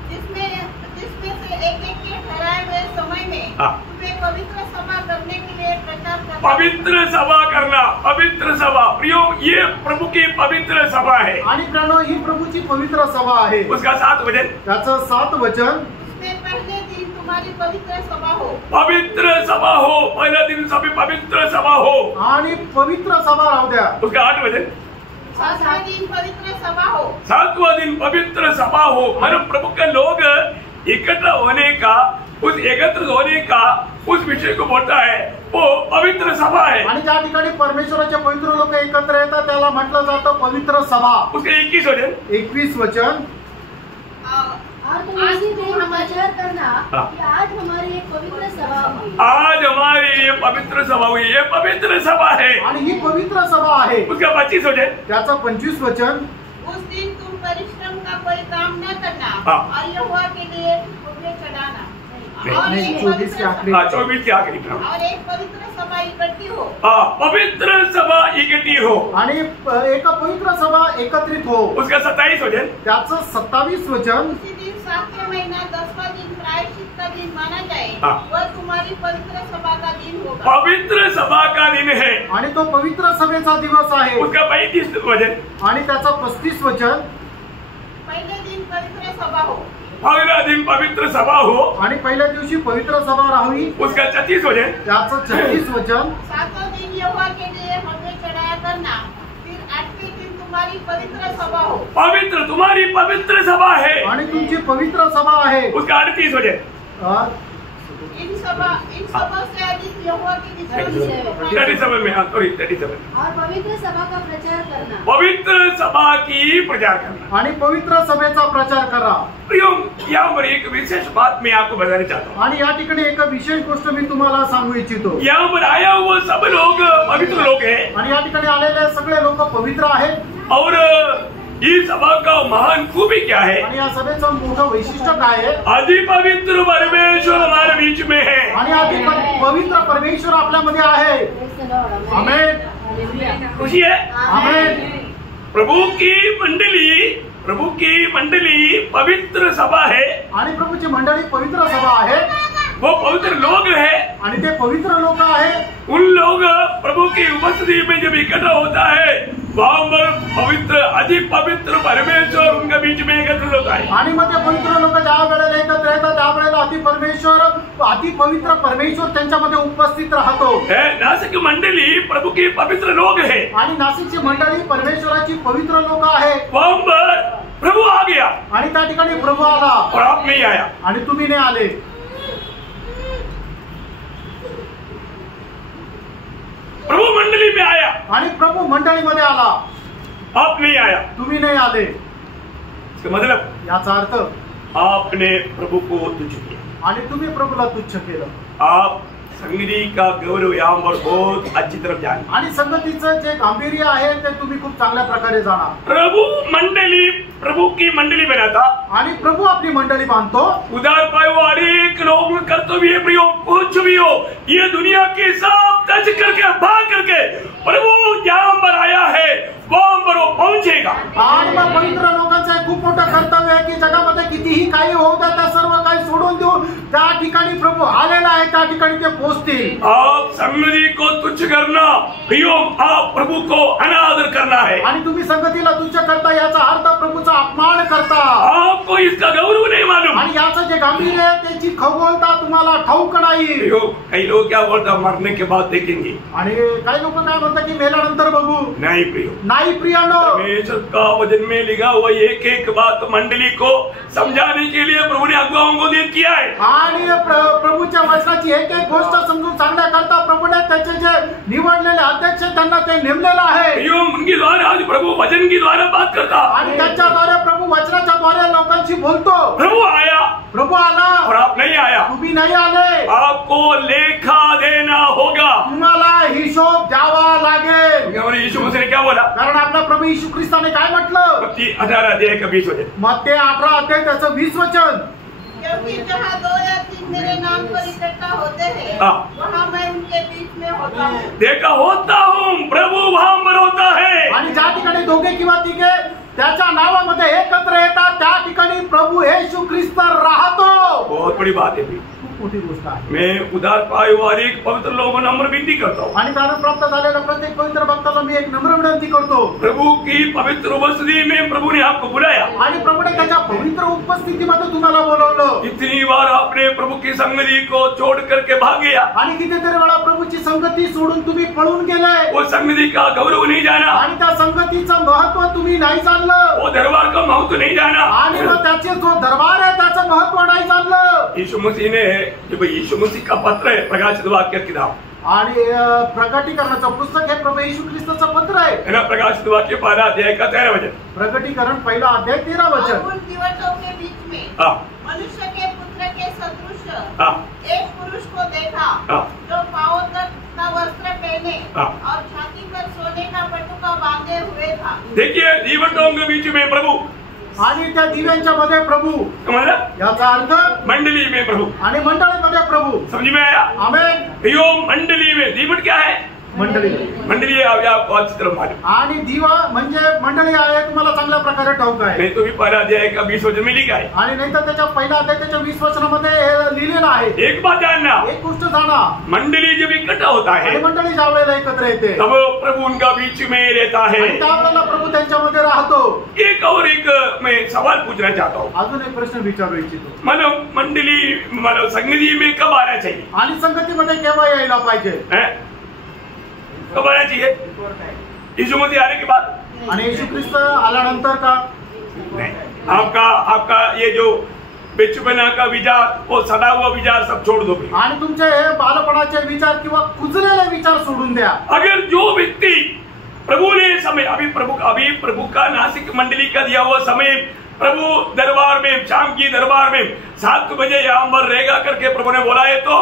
जिसमें से एक के ठहराए हुए समय में हाँ। तुम्हें पवित्र सभा करने के लिए प्रचार करना। पवित्र सभा करना, पवित्र सभा प्रियो, ये प्रभु की पवित्र सभा है। आणि प्रणव ही प्रभूची पवित्र सभा आहे। उसका 7 वचन, त्याचं 7 वचन। उसमें पहले दिन तुम्हारी पवित्र सभा हो। पवित्र सभा हो, पहला दिन सभी पवित्र सभा हो। आणि पवित्र सभा राहू द्या। उसका 8 वचन, 7वां दिन पवित्र सभा हो। 7वां दिन पवित्र सभा हो। मतलब प्रभु के लोग इकट्ठा होने का, उस एकत्र होने का उस विषय को बोलता है वो पवित्र सभा है। आणि ज्या ठिकाणी परमेश्वराचे पवित्र लोक एकत्र येतात त्याला म्हटलं जातं पवित्र सभा। उसके 21 वचन, 21 वचन। और तुम इसी दिन समाचार करना हाँ। कि आज हमारी एक पवित्र सभा हुई। आज हमारी ये पवित्र सभा हुई, ये पवित्र सभा है। आणि ही पवित्र सभा आहे। उसका 25 वचन, त्याचं 25 वचन। उस दिन तुम परिश्रम का कोई काम न करना, हाँ। और यहोवा के लिए भोगे चढ़ाना, और नहीं, एक 24 के आखिरी। 24 के आखिरी में। और एक पवित्र सभा इकट्ठी हो। पवित्र सभा इकट्ठी हो। आणि एक पवित्र सभा एकत्रित हो। उसका 27 वचन, त्याचं 27 वचन, उसी दिन 7वें महीना 10वां दिन प्रायश्चित का दिन माना जाए, हाँ। वह तुम्हारी पवित्र सभा का दिन होगा। पवित्र सभा का दिन है। आणि तो पवित्र सभेचा दिवस आहे। उसका 35 वचन, आणि त्याचं 35 वचन, पहले दिन पवित्र सभा हो। पहला दिन पवित्र सभा हो। आणि पहिल्या दिवशी पवित्र सभा राहावी। उसका 36 वचन, त्याचं 36 वचन, 7वां दिन यहोवा के लिए हव्य चढ़ाया करना, फिर 8वें दिन तुम्हारी पवित्र सभा हो। पवित्र तुम्हारी पवित्र सभा है। आणि तुमची पवित्र सभा आहे। उसका 38 वचन, इन सभा से अधिक यहोवा की विश्रांति है। 37 में, सॉरी 37, और पवित्र सभा का प्रचार करना। पवित्र सभा की प्रचार करना। आणि पवित्र सभेचा प्रचार करा। प्रियो, यहाँ पर एक विशेष बात मैं आपको बताना चाहता हूँ। आणि या ठिकाणी एक विशेष गोष्ट मी तुम्हाला सांगू इच्छितो। यहाँ पर आया हुआ सब लोग पवित्र लोग हैं आणि या ठिकाणी आलेले सगळे लोक पवित्र आहेत। और इस सभा का महान खूबी क्या है? आणि या सभेचं मोठं वैशिष्ट्य काय आहे? अति पवित्र परमेश्वर हमारे बीच में है। आणि आधी पवित्र परमेश्वर आपल्यामध्ये आहे। Praise the Lord. Amen, Hallelujah. खुशी है? आमेन। प्रभु की मंडली पवित्र सभा है। आणि प्रभूची मंडळी पवित्र सभा आहे। वो पवित्र लोग है। आणि ते पवित्र लोक आहे। उन लोग प्रभु की उपस्थिति में जब इकट्ठा होता है, वहाँ पर पवित्र अधिक पवित्र परमेश्वर उनके बीच में एकत्रित होता है। आणि मग ते पवित्र लोक ज्या वेळेला एकत्र येतात त्यावेळेला अति पवित्र परमेश्वर त्यांच्यामध्ये उपस्थित राहतो। नासिक मंडली प्रभु की पवित्र लोग है। आणि नाशिकची मंडळी परमेश्वराची पवित्र लोक आहे। वहाँ पर प्रभु आ गया आणि त्या ठिकाणी प्रभू आला और आप नहीं आया। आणि तुम्ही नाही आले। प्रभु मंडली में आया आणि प्रभू मंडळीमध्ये आला, आप नहीं आया। तुम्ही नाही आले। इसका मतलब याचा अर्थ आपने प्रभु को तुच्छ किया। आणि तुम्ही प्रभूला तुच्छ केलं। आप संगति का गौरव यहाँ पर बहुत अच्छी तरफ जाने। आणि संगतीचं जे गांभीर्य आहे ते तुम्ही खूप चांगल्या प्रकारे जाणार। प्रभु की मंडली बनाता आणि प्रभू आपली मंडळी बांधतो। उदार पाए वो अनेक लोग कर्तव्य प्रियो कुछ भी हो, ये दुनिया के सब टच करके भाग करके प्रभु जहाँ पर आया है वहाँ पर वो पहुंचेगा। आणि मग पवित्र लोकांचं एक खूप मोठं कर्तव्य आहे की जगामध्ये कितीही काही होऊ द्या, त्या सर्व काही सोडून देऊन त्या ठिकाणी प्रभू आलेला आहे, त्या ठिकाणी ते पोहोचतील। आप संगति को तुच्छ करना प्रियो, आप प्रभु को अनादर करना है। आणि तुम्ही संगतीला तुच्छ करता याचा अर्थ प्रभूचा अपमान करता। आपको इसका गौरव नहीं मालूम। आणि याचं जे गांभीर्य आहे त्याची खगोलता तुम्हाला ठाऊक नाही। प्रियो, कई लोग क्या बोलता मरने के बाद देखेंगे। आणि काही लोक काय म्हणतात की मेल्यानंतर बघू। नहीं प्रियो, नाही प्रियानो, परमेश्वर का वचन में लिखा हुआ एक एक बात मंडली को समझाने के लिए प्रभु ने अगुवाओं को दे किया है। आणि प्रभूच्या वचनाची एक एक गोष्ट समजून सांगण्याकरता प्रभूने त्याचे जे निवडलेले अध्यक्ष त्यांना ते नेमलेलं आहे। प्रियो, उनके द्वारा आज प्रभु वचन की द्वारा बात करता आणि त्याच्याद्वारे प्रभू वचनाच्या द्वारे लोकांशी बोलतो। प्रभु आया प्रभू आला और आप नहीं आया। तुम्ही नाही आले। आपको लेखा देना होगा। तुम्हाला हिशोब द्यावा लागेल। हमारे यीशु मसीह ने क्या बोला? कारण आपला प्रभू यीशु ख्रिस्ताने काय म्हटलं? मत्ती 18 अध्याय का 20 वचन। मत्ती 18 अध्याय त्याचं 20 वचन। क्योंकि जहाँ 2 या 3 मेरे नाम पर इकट्ठा होते हैं, हाँ। वहाँ मैं उनके बीच में होता हूँ। देखा होता हूँ, प्रभु वहाँ पर होता है। आणि ज्या ठिकाणी दोघे किंवा तिघे त्याच्या नावामध्ये एकत्र येतात त्या ठिकाणी प्रभू येशू ख्रिस्त राहतो। बहुत बड़ी बात है। खूप मोठी गोष्ट आहे। मैं उदार पाए वाले एक पवित्र लोगों को नम्र विनती करता हूँ। आणि कारण प्राप्त झालेल्या प्रत्येक पवित्र भक्ताला मी एक नम्र विनंती करतो। प्रभु की पवित्र उपस्थिति में प्रभु ने आपको बुलाया। आणि प्रभूने त्याच्या पवित्र उपस्थितीमध्ये तुम्हाला बोलवलं। इतनी बार आपने प्रभु की संगति को छोड़ करके भाग गया। आणि कितीतरी वेळा प्रभूची संगती सोडून तुम्ही पळून गेले। वो संगति का गौरव नहीं जाना, आणि त्या संगतीचं महत्व तुम्ही नाही जाणलं। वो दरबार का महत्व नहीं जाना। आणि मग त्याचे जो दरबार आहे त्याचं महत्व नाही जाणलं। यीशु मसीह ने जब यीशु मसीह का पत्र है प्रकाशित वाक्य की किताब, आणि प्रकटीकरणाचं पुस्तक हे प्रभू येशू ख्रिस्ताचं पत्र आहे। है ना? प्रकाशित वाक्य 12 अध्याय का 13 वचन। प्रकटीकरण पहिला अध्याय 13 और वचन। उन दिवसों के बीच में हाँ मनुष्य के पुत्र के सदृश हाँ एक पुरुष को देखा, हाँ। जो पांवों तक का वस्त्र पहने हाँ। और छाती पर सोने का पटुका बांधे हुए था। देखिए, जीवटों के बीच में प्रभु आणि त्या दिव्यांच्या मध्ये प्रभु, समझला? याचा अर्थ मंडली में प्रभु आणि मंडळीमध्ये प्रभु. समझ में आया? आमेन. यो मंडली में दीपट क्या है? मंडळी. मंडली है अभी आपको अच्छी तरह मालूम आणि दिवा म्हणजे मंडळी आहे, तुम्हाला चांगल्या प्रकारे ठाऊक आहे. नहीं तो भी पहला अध्याय का 20 वचन में लिखा है. आणि नाही तर त्याच्या पहिल्या अध्याय त्याच्या 20 वचनामध्ये हे लिहिलेलं आहे. एक बात जानना, एक गोष्ट जाणा, मंडली जब इकट्ठा होता आणि है मंडळी ज्या वेळेला एकत्र येते तब प्रभु उनका बीच में रहता है. आणि त्यावेळेला प्रभू त्यांच्यामध्ये राहतो. एक और एक मैं सवाल पूछना चाहता हूँ. अजून एक प्रश्न विचारू इच्छितो. मतलब मंडली मतलब संगति में कब आना चाहिए? आणि संगतीमध्ये केव्हा यायला पाहिजे? कब आना चाहिए? यीशु मसीह आने के बाद? आणि येशू ख्रिस्त आल्यानंतर का? नहीं. आपका ये जो बेचुपना का विचार, वो सदा हुआ विचार सब छोड़ दो. आणि तुमचे हे बालपणाचे विचार किंवा कुजलेले विचार सोडून द्या. अगर जो व्यक्ति प्रभु ने समय अभी प्रभु का नासिक मंडली का दिया हुआ समय प्रभु दरबार में शाम की दरबार में 7 बजे यहाँ पर रहेगा करके प्रभु ने बोला है, तो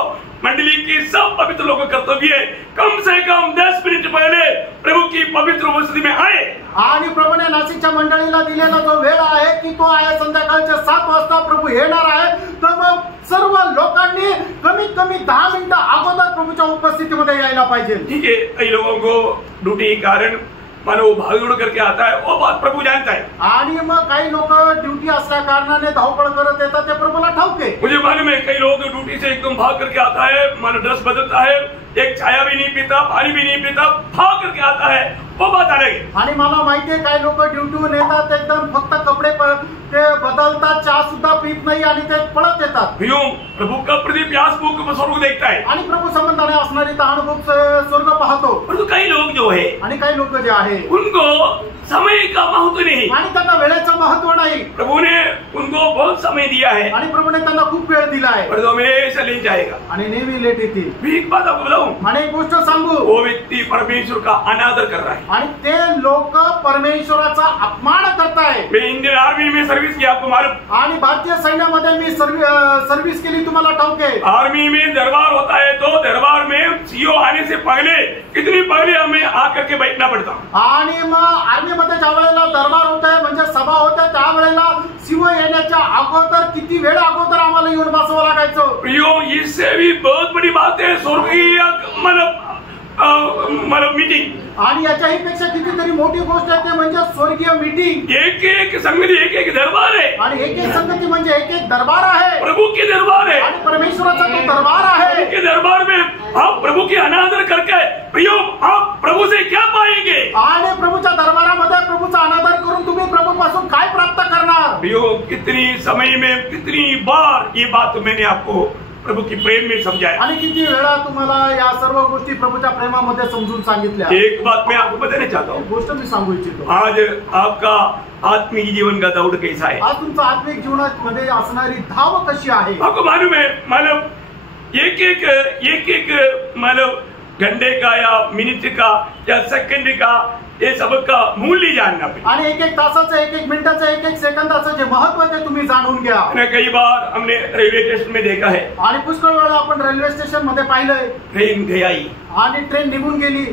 मंडली की सब पवित्र लोगों का कर्तव्य है कम से कम 10 मिनट पहले प्रभु की पवित्र उपस्थिति में आए. आणि प्रभूने नाशिकच्या मंडळीला दिलेला जो वेळ आहे की तो आहे संध्याकाळच्या 7 वाजता प्रभू येणार आहे. तर मग सर्व लोकांनी कमीत कमी 10 मिनिटं अगोदर प्रभूच्या उपस्थितीमध्ये यायला पाहिजे. ठीक है, कई लोगों को ड्यूटी के कारण मानो वो भागदौड़ करके आता है, वो बात प्रभु जानता है. आणि मग काही लोक ड्युटी असल्या कारणाने धावपळ करत येतात, ते प्रभूला ठाऊक आहे. मुझे मालूम है कई लोग ड्यूटी से एकदम भाग करके आता है, मानो ड्रेस बदलता है, एक छाया भी नहीं पीता, पानी भी नहीं पीता, भाग करके आता है, वो बात अलग है. आणि मला माहितीये काही लोक ड्युटीहून येतात, एकदम फक्त कपडे ते बदलतात, चहा सुद्धा पीत नाही आणि ते पळत येतात. प्रभु का प्रति प्यास भूख स्वर्ग देखता है आणि प्रभू संबंधाने असणारी तहानभूक स्वर्ग पाहतो. परंतु कई लोग जो है आणि काही लोक जे आहे उनको समय का महत्व नहीं, आणि त्यांना वेळेचं महत्व नाही. प्रभु ने उनको बहुत समय दिया है आणि प्रभूने त्यांना खूप वेळ दिला आहे, परंतु हमेशा ले जाएगा. आणि नेहमी लेट येतील. मैं एक बात आपको बताऊं, आणि एक गोष्ट सांगू, वो व्यक्ति परमेश्वर का अनादर कर रहा है. आणि ते लोक परमेश्वराचा अपमान करताय. मैं इंडियन आर्मी में सर्विस किया, आपको मालूम. आणि भारतीय सैन्यामध्ये मी सर्व्हिस केली, तुम्हाला ठाऊक आहे. आर्मी में दरबार होता है, तो दरबार में सीओ आने से पहले कितनी पहले हमें आकर के बैठना पड़ता. आणि मग आर्मीमध्ये ज्या वेळेला दरबार होत आहे म्हणजे सभा होत आहे, त्यावेळेला शिव येण्याच्या अगोदर किती वेळ अगोदर आम्हाला येऊन बसवावं लागायचं. प्रियो, इससे भी बहुत बड़ी बात है स्वर्गीय मतलब मीटिंग. आणि याच्याही पेक्षा कितीतरी मोठी गोष्ट आहे, ते म्हणजे स्वर्गीय मीटिंग. एक एक संगति एक एक दरबार है, आणि एक एक संगती म्हणजे एक एक दरबार आहे. प्रभु के दरबार है, आणि परमेश्वराचा तो दरबार आहे. के दरबार में आप प्रभु की अनादर करके प्रियो आप प्रभु से क्या पाएंगे? आणि प्रभूच्या दरबारामध्ये प्रभूचा अनादर करून तुम्ही प्रभूपासून काय प्राप्त करणार? प्रियो, कितनी समय में कितनी बार ये बात मैंने आपको प्रभु की प्रेम में समझाया. आणि किती वेळा तुम्हाला या सर्व गोष्टी प्रभूच्या प्रेमामध्ये समजून सांगितल्या. एक बात मैं आपको बताना चाहता हूँ, गोष्ट मी सांगू इच्छितो. आज आपका आत्मिक जीवन का दौड़ कैसा है? आज तुमचा आत्मिक जीवनामध्ये असणारी धाव कशी आहे? आपको मालूम है, मतलब एक एक मतलब घंटे का या मिनट का या सेकंड का ये सबका मूल्य जानना पड़ेगा. आणि एक एक तासाचं, एक एक मिनिटाचं, एक एक सेकंदाचं जे महत्व आहे ते तुम्ही जाणून घ्या. कई बार हमने रेलवे स्टेशन में देखा है, आणि पुष्कळ वेळा आपण रेल्वे स्टेशन मध्ये पाहिलंय, ट्रेन गई आणि ट्रेन निघून गेली,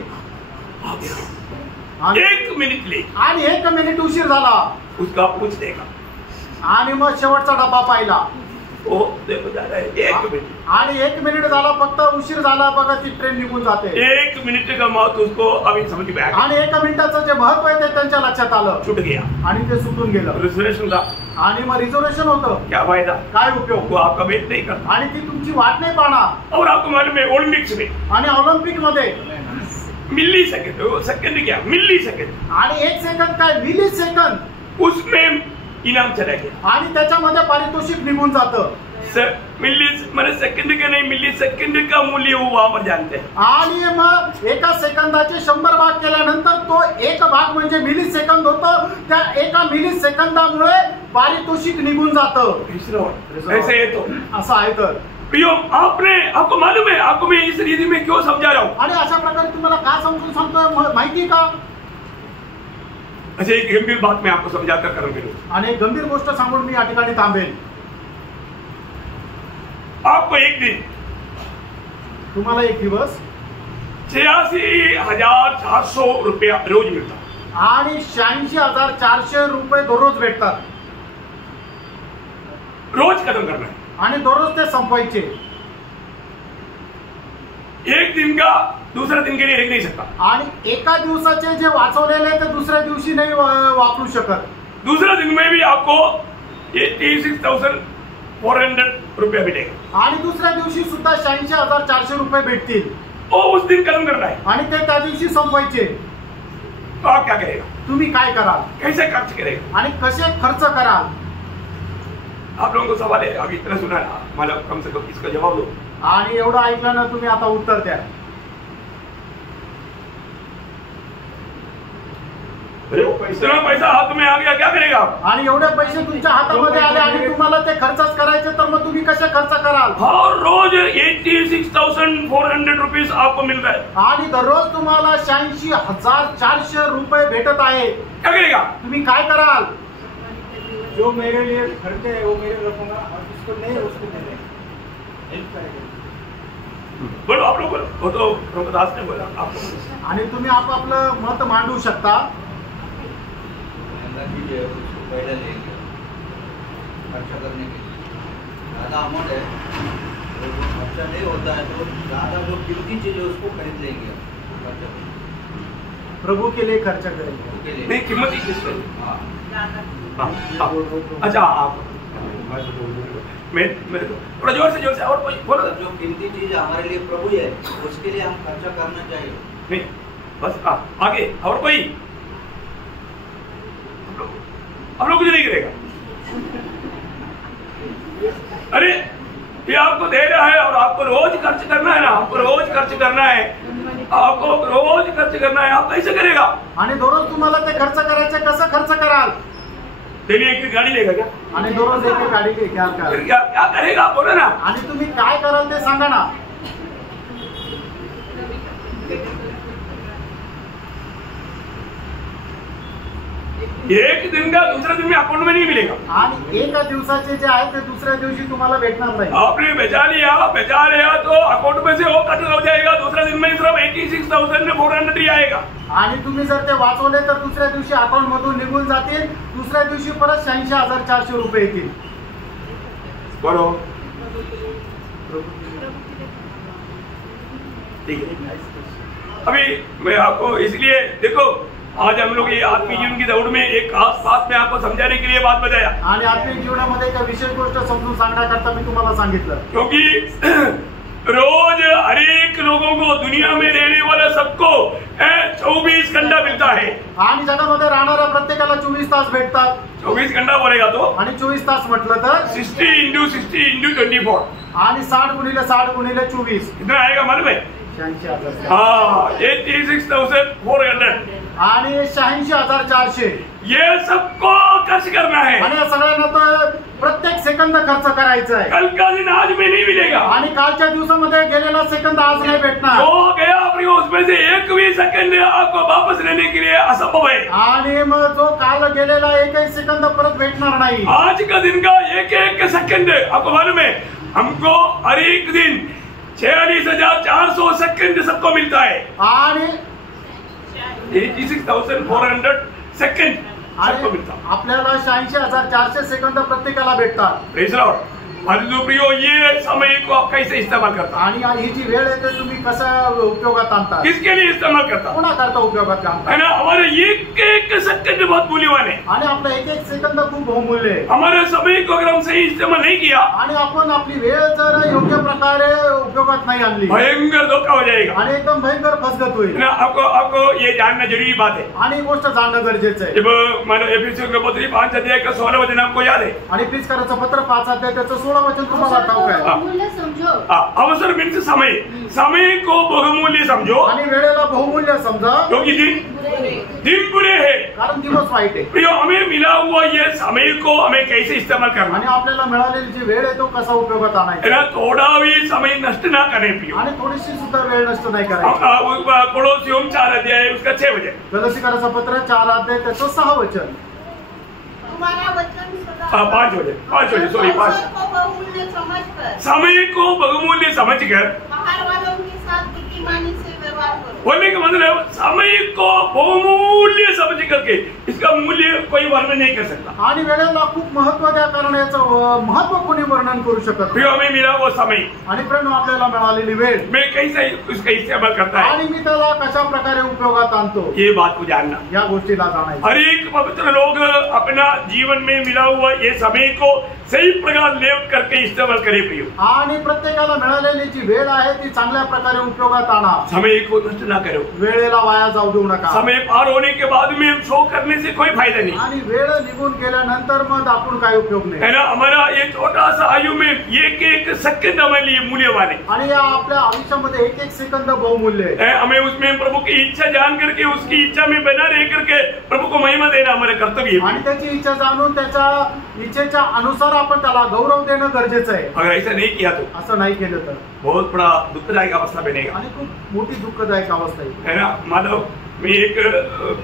आणि 1 मिनट लेट, आणि 1 मिनिट उशीर झाला, उसका पूछ देगा, आणि मग शेवटचा डब्बा पाहिला, वो देखो जा रहा है 1 मिनट, आणि 1 मिनिट झाला, फक्त उशीर झाला, बघा ती ट्रेन निघून जाते. 1 मिनट का महत्व उसको अभी समझ में आया, आणि 1 मिनिटाचं जे महत्व आहे ते त्यांच्या लक्षात आलं, छूट गया, आणि ते सुटून गेलं. रिजर्वेशन था, आणि मग रिझर्वेशन होतं, क्या फायदा, काय उपयोग? वो आपका वेट नहीं करता. आणि ती तुमची वाट नाही पाहणार. और आपको मालूम है ओलंपिक्स में आणि ऑलिम्पिक मध्ये मिली सेकंड क्या मिली सेकंड, आणि 1 सेकंद काय मिली सेकंद, उसमें इनाम चला गया, आणि त्याच्यामध्ये पारितोषिक निघून जातं. मिली मैंने सेकंड का नहीं, मिली सेकंड का मूल्य वो वहां पर जानते हैं. आणि मग एका सेकंदाचे 100 भाग केल्यानंतर तो एक भाग म्हणजे मिली सेकंद होतं. त्या एका मिली सेकंदामुळे पारितोषिक निघून जातं. ऐसे है तो असं आहे. तर प्रियो, आपको मालूम है, आपको मैं इस रीति में क्यों समझा रहा हूँ? आणि अशा प्रकारे तुम्हाला काय समजून सांगतोय माहिती का? अच्छा, एक गंभीर बात मैं आपको समझाकर करूंगी. आणि एक गंभीर गोष्ट सांगून मी या ठिकाणी थांबेन. आपको एक दिन, तुम्हाला एक दिवस 86,400 रुपया रोज मिळतात. आणि 86,400 रुपये दररोज भेटतात. रोज खत्म करना है। आणि दररोज ते संपवायचे। एक दिन का दूसरा दिन के लिए रख नहीं सकता। आणि एका दिवसाचे जे वाचवलेले ते दुसऱ्या दिवशी नाही वापरू शकत। दूसरा दिन में भी आपको 86,400 रुपया मिलेगा आणि दुसऱ्या दिवशी सुद्धा 86,400 रुपये भेटतील। वो उस दिन खत्म करना है। आणि ते त्या दिवशी संपवायचे। तो आप क्या करेगा? तुम्ही काय कराल? कैसे खर्च करेगा? आणि कसे खर्च कराल? आप लोगों को सवाल है, अभी इतना सुना ना, मतलब कम से कम इसका जवाब दो। आणि एवढं ऐकलं ना तुम्ही, आता उत्तर द्या। इतना पैसा हाथ में आ गया, क्या करेगा आप? आणि एवढे पैसे तुमच्या हातामध्ये आले आणि तुम्हाला ते खर्चच करायचे, तर मग तुम्ही कसे खर्च कराल? हर रोज 86,400 रुपीज आपको मिल रहा है आणि दररोज तुम्हाला 86,400 रुपये भेटत आहे। क्या करेगा? तुम्ही काय कराल? जो मेरे लिए खर्चे है वो मेरे रखूंगा और जिसको नहीं उसको दे देंगे, हेल्प करेंगे। बोलो आप लोग, बोलो। वो तो प्रभुदास ने बोला, आप लोग बोलो। आणि तुम्ही आपापलं मत मांडू शकता। चीज है उसको पहले लेंगे खर्चा करने के लिए। ज़्यादा अमाउंट है तो जो खर्चा नहीं होता है तो ज़्यादा जो कीमती चीज़ है उसको खरीद लेंगे खर्चा प्रभु के लिए खर्च करेंगे के लिए। नहीं, कीमती चीज है। हाँ अच्छा, आप मेरे को थोड़ा जोर से और कोई बोलो। जो कीमती चीज़ हमारे लिए प्रभु है उसके लिए हम खर्चा करना चाहिए। नहीं, बस आगे और कोई? हम लोग कुछ नहीं करेगा। अरे ये आपको दे रहा है और आपको रोज खर्च करना है ना, आपको रोज खर्च करना है, आपको रोज खर्च करना है, आप कैसे करेगा? आणि दररोज तुम्हाला ते खर्च करायचे, कसं खर्च कराल? डेली एक गाड़ी लेगा क्या? आणि दररोज एक गाडी घ्याल का? फिर क्या करेगा, बोलो ना। आणि तुम्ही काय कराल ते सांगा ना। एक दिन का दूसरे दिन में अकाउंट में नहीं मिलेगा। आणि एका दिवसाचे जे आहे ते दुसऱ्या दिवशी तुम्हाला भेटणार नाही। आपने बचा लिया तो अकाउंट में से वो कट हो जाएगा, दूसरा दिन में सिर्फ 86,400 ही आएगा। आणि तुम्ही जर ते वाचवले तर दुसऱ्या दिवशी अकाउंट मधून निघून जातील, दुसऱ्या दिवशी परत 86,400 रुपये येतील। बोलो ठीक है। अभी मैं आपको इसलिए देखो, आज हम लोग ये आत्मीय जीवन की दौड़ में एक खास बात में आपको समझाने के लिए बात बताया। आणि आत्मीय जीवनामध्ये एक विशेष गोष्ट समजून सांगण्याकरता मी तुम्हाला सांगितलं, क्योंकि रोज हर एक लोगों को, दुनिया में रहने वाला सबको 24 घंटा मिलता है। आणि जगामध्ये राहणाऱ्या प्रत्येकाला 24 तास भेटतात। 24 घंटा बोलेगा तो आणि 24 तास म्हटलं तर 60 × 60 × 24 आणि 60 × 60 × 24 कितना आएगा मालूम है? 86,000 हाँ, 86,400 आणि 86,400 ये सबको खर्च करना है। आणि या सगळ्यांना तर प्रत्येक सेकंद खर्च करायचा आहे। कल का दिन आज में नहीं मिलेगा आणि कालच्या दिवसामध्ये गेलेला सेकंद आज नाही भेटणार। जो गया प्रियो उसमें से एक भी सेकंड आपको वापस लेने के लिए असंभव है। आणि मग जो काल गेलेला एकही सेकंद परत भेटणार नाही। आज का दिन का एक सेकंड आपको मालूम है, हमको हर एक दिन 46,400 सेकंड सबको मिलता है। आणि 86,400 सेकंड सबको मिलता है। आपल्याला 86,400 सेकंद प्रत्येकाला भेटतात। Praise Lord. परंतु प्रियो, ये समय को आप कैसे इस्तेमाल करता? आणि ही जी वेळ आहे ते तुम्ही कसं उपयोगात आणता? किसके लिए इस्तेमाल करता? कोणाकरता उपयोगात आणता? है ना, हमारे एक सेकंड बहुत मूल्यवान है। आणि आपला एक एक सेकंद खूप बहुमूल्य आहे। हमारे समय को अगर हम सही इस्तेमाल नहीं किया, आणि आपण आपली वेळ जर योग्य प्रकारे उपयोगात नाही आणली, भयंकर धोखा हो जाएगा। आणि एकदम भयंकर फसगत होईल। है ना, आपको ये जानना जरूरी बात है। आणि गोष्ट जाणणं गरजेचं आहे। जब मानो एफएससी के पत्र 5 अध्याय का 16 वचन आपको याद है? आणि फिसकाराचं पत्र 5 अध्याय त्याचं 16 वचन तुम्हाला ठाऊक आहे। बहुमूल्य समझो। अवसर मीन्स समय को बहुमूल्य समझो, आणि वेळेला बहुमूल्य समजा, क्योंकि दिन बुरे है। कारण दिवस वाईट आहे। प्रियो, हमें मिला हुआ ये समय को हमें कैसे इस्तेमाल करना आणि आपल्याला मिळालेली जी वेळ आहे तो कसा उपयोगात है आणायचा, ना, थोड़ा भी समय नष्ट ना करें प्रियो। आणि थोडीशी सुद्धा वेळ नष्ट नाही करायची। कोलोसियों 4 अध्याय उसका 6 वचन। गलतीकाराचं पत्र 4 अध्याय त्याचं 6 वचन। तुम्हारा वचन सदा 5 वचन सॉरी 5। अवसर को बहुमूल्य समझकर समय को बहुमूल्य समझकर बाहर वालों के साथ बुद्धिमानी से व्यवहार करो। बोलने का मतलब समय को बहुमूल्य समझ करके इसका मूल्य कोई वर्णन नहीं कर सकता। आणि वेळेला खूप महत्व द्या, कारण याचं महत्व कोणी वर्णन करू शकत नाही। प्रियो हमें मिला वो समय, आणि प्रेम आपल्याला मिळालेली वेळ मैं कैसे उसका इस्तेमाल करता है, आणि मी त्याला कशा प्रकारे उपयोगात आणतो, ये बात को जानना। या गोष्टीला जाणायचं। हर एक पवित्र लोग अपना जीवन में मिला हुआ ये समय को सही प्रकार लेव करके इस्तेमाल करे प्रियो। आणि प्रत्येकाला मिळालेली जी वेळ आहे ती चांगल्या प्रकारे उपयोगात आणा। समय को नष्ट ना करो, वेळेला वाया जाऊ देऊ नका। समय पार होने के बाद में शो करने से कोई फायदा नहीं आणि वेळ निघून गेल्यानंतर मग आपण काय उपयोग है नाही। ना। हमारा ये छोटा सा आयु में एक सेकंड हमारे लिए मूल्यवान है। आणि या आपल्या आयुष्यामध्ये एक एक सेकंद बहुमूल्य आहे। हमें उसमें प्रभु की इच्छा जान करके उसकी इच्छा में बना रह करके प्रभु को महिमा देना हमारा कर्तव्य है। आणि त्याची इच्छा जाणून त्याच्या इच्छेच्या अनुसार आपण त्याला गौरव देणं गरजेचं आहे। अगर ऐसा नहीं किया तो असं नाही केलं तर बहुत बड़ा दुखदायक अवस्था बनेगा, आणि खूप मोठी दुःखदायक अवस्था आहे। है ना। मानव मैं एक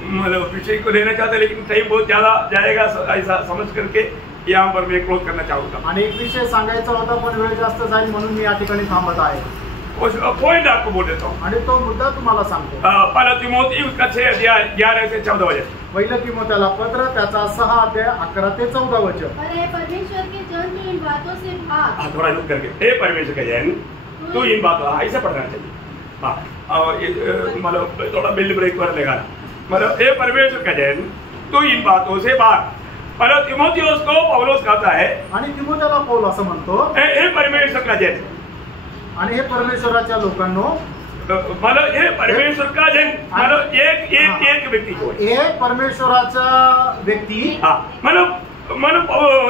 मतलब विषय को लेना चाहता, लेकिन टाइम बहुत ज्यादा जाएगा, ऐसा समझ करके यहाँ पर मैं क्लोज करना चाहूंगा। आणि एक विषय सांगायचा होता पण वेळ जास्त जाईल म्हणून मी या ठिकाणी थांबत आहे। उस पॉइंट आपको बोल देता हूँ। आणि तो मुद्दा तुम्हाला सांगतो। पहला तिमोथी उसका 6 अध्याय 11 से 14 वचन। पहिलं तिमोथेला पत्र त्याचा 6 अध्याय 11 ते 14 वचन। पर हे परमेश्वर के जन तू इन बातों से भाग। थोड़ा रुक करके, हे परमेश्वर का जन तू इन बातों, ऐसा पढ़ना चाहिए। मतलब थोड़ा बिल्ड ब्रेक पर लगाना, मतलब हे परमेश्वर का जन तू इन बातों से भाग। मतलब तिमोथियोस को पौलुस कहता है, आणि तिमोथेला पौल असं म्हणतो, हे परमेश्वर का जन, आणि हे परमेश्वराच्या लोकांनो, मतलब हे परमेश्वर का जन मतलब एक व्यक्ती को, हे परमेश्वराचा व्यक्ती, मतलब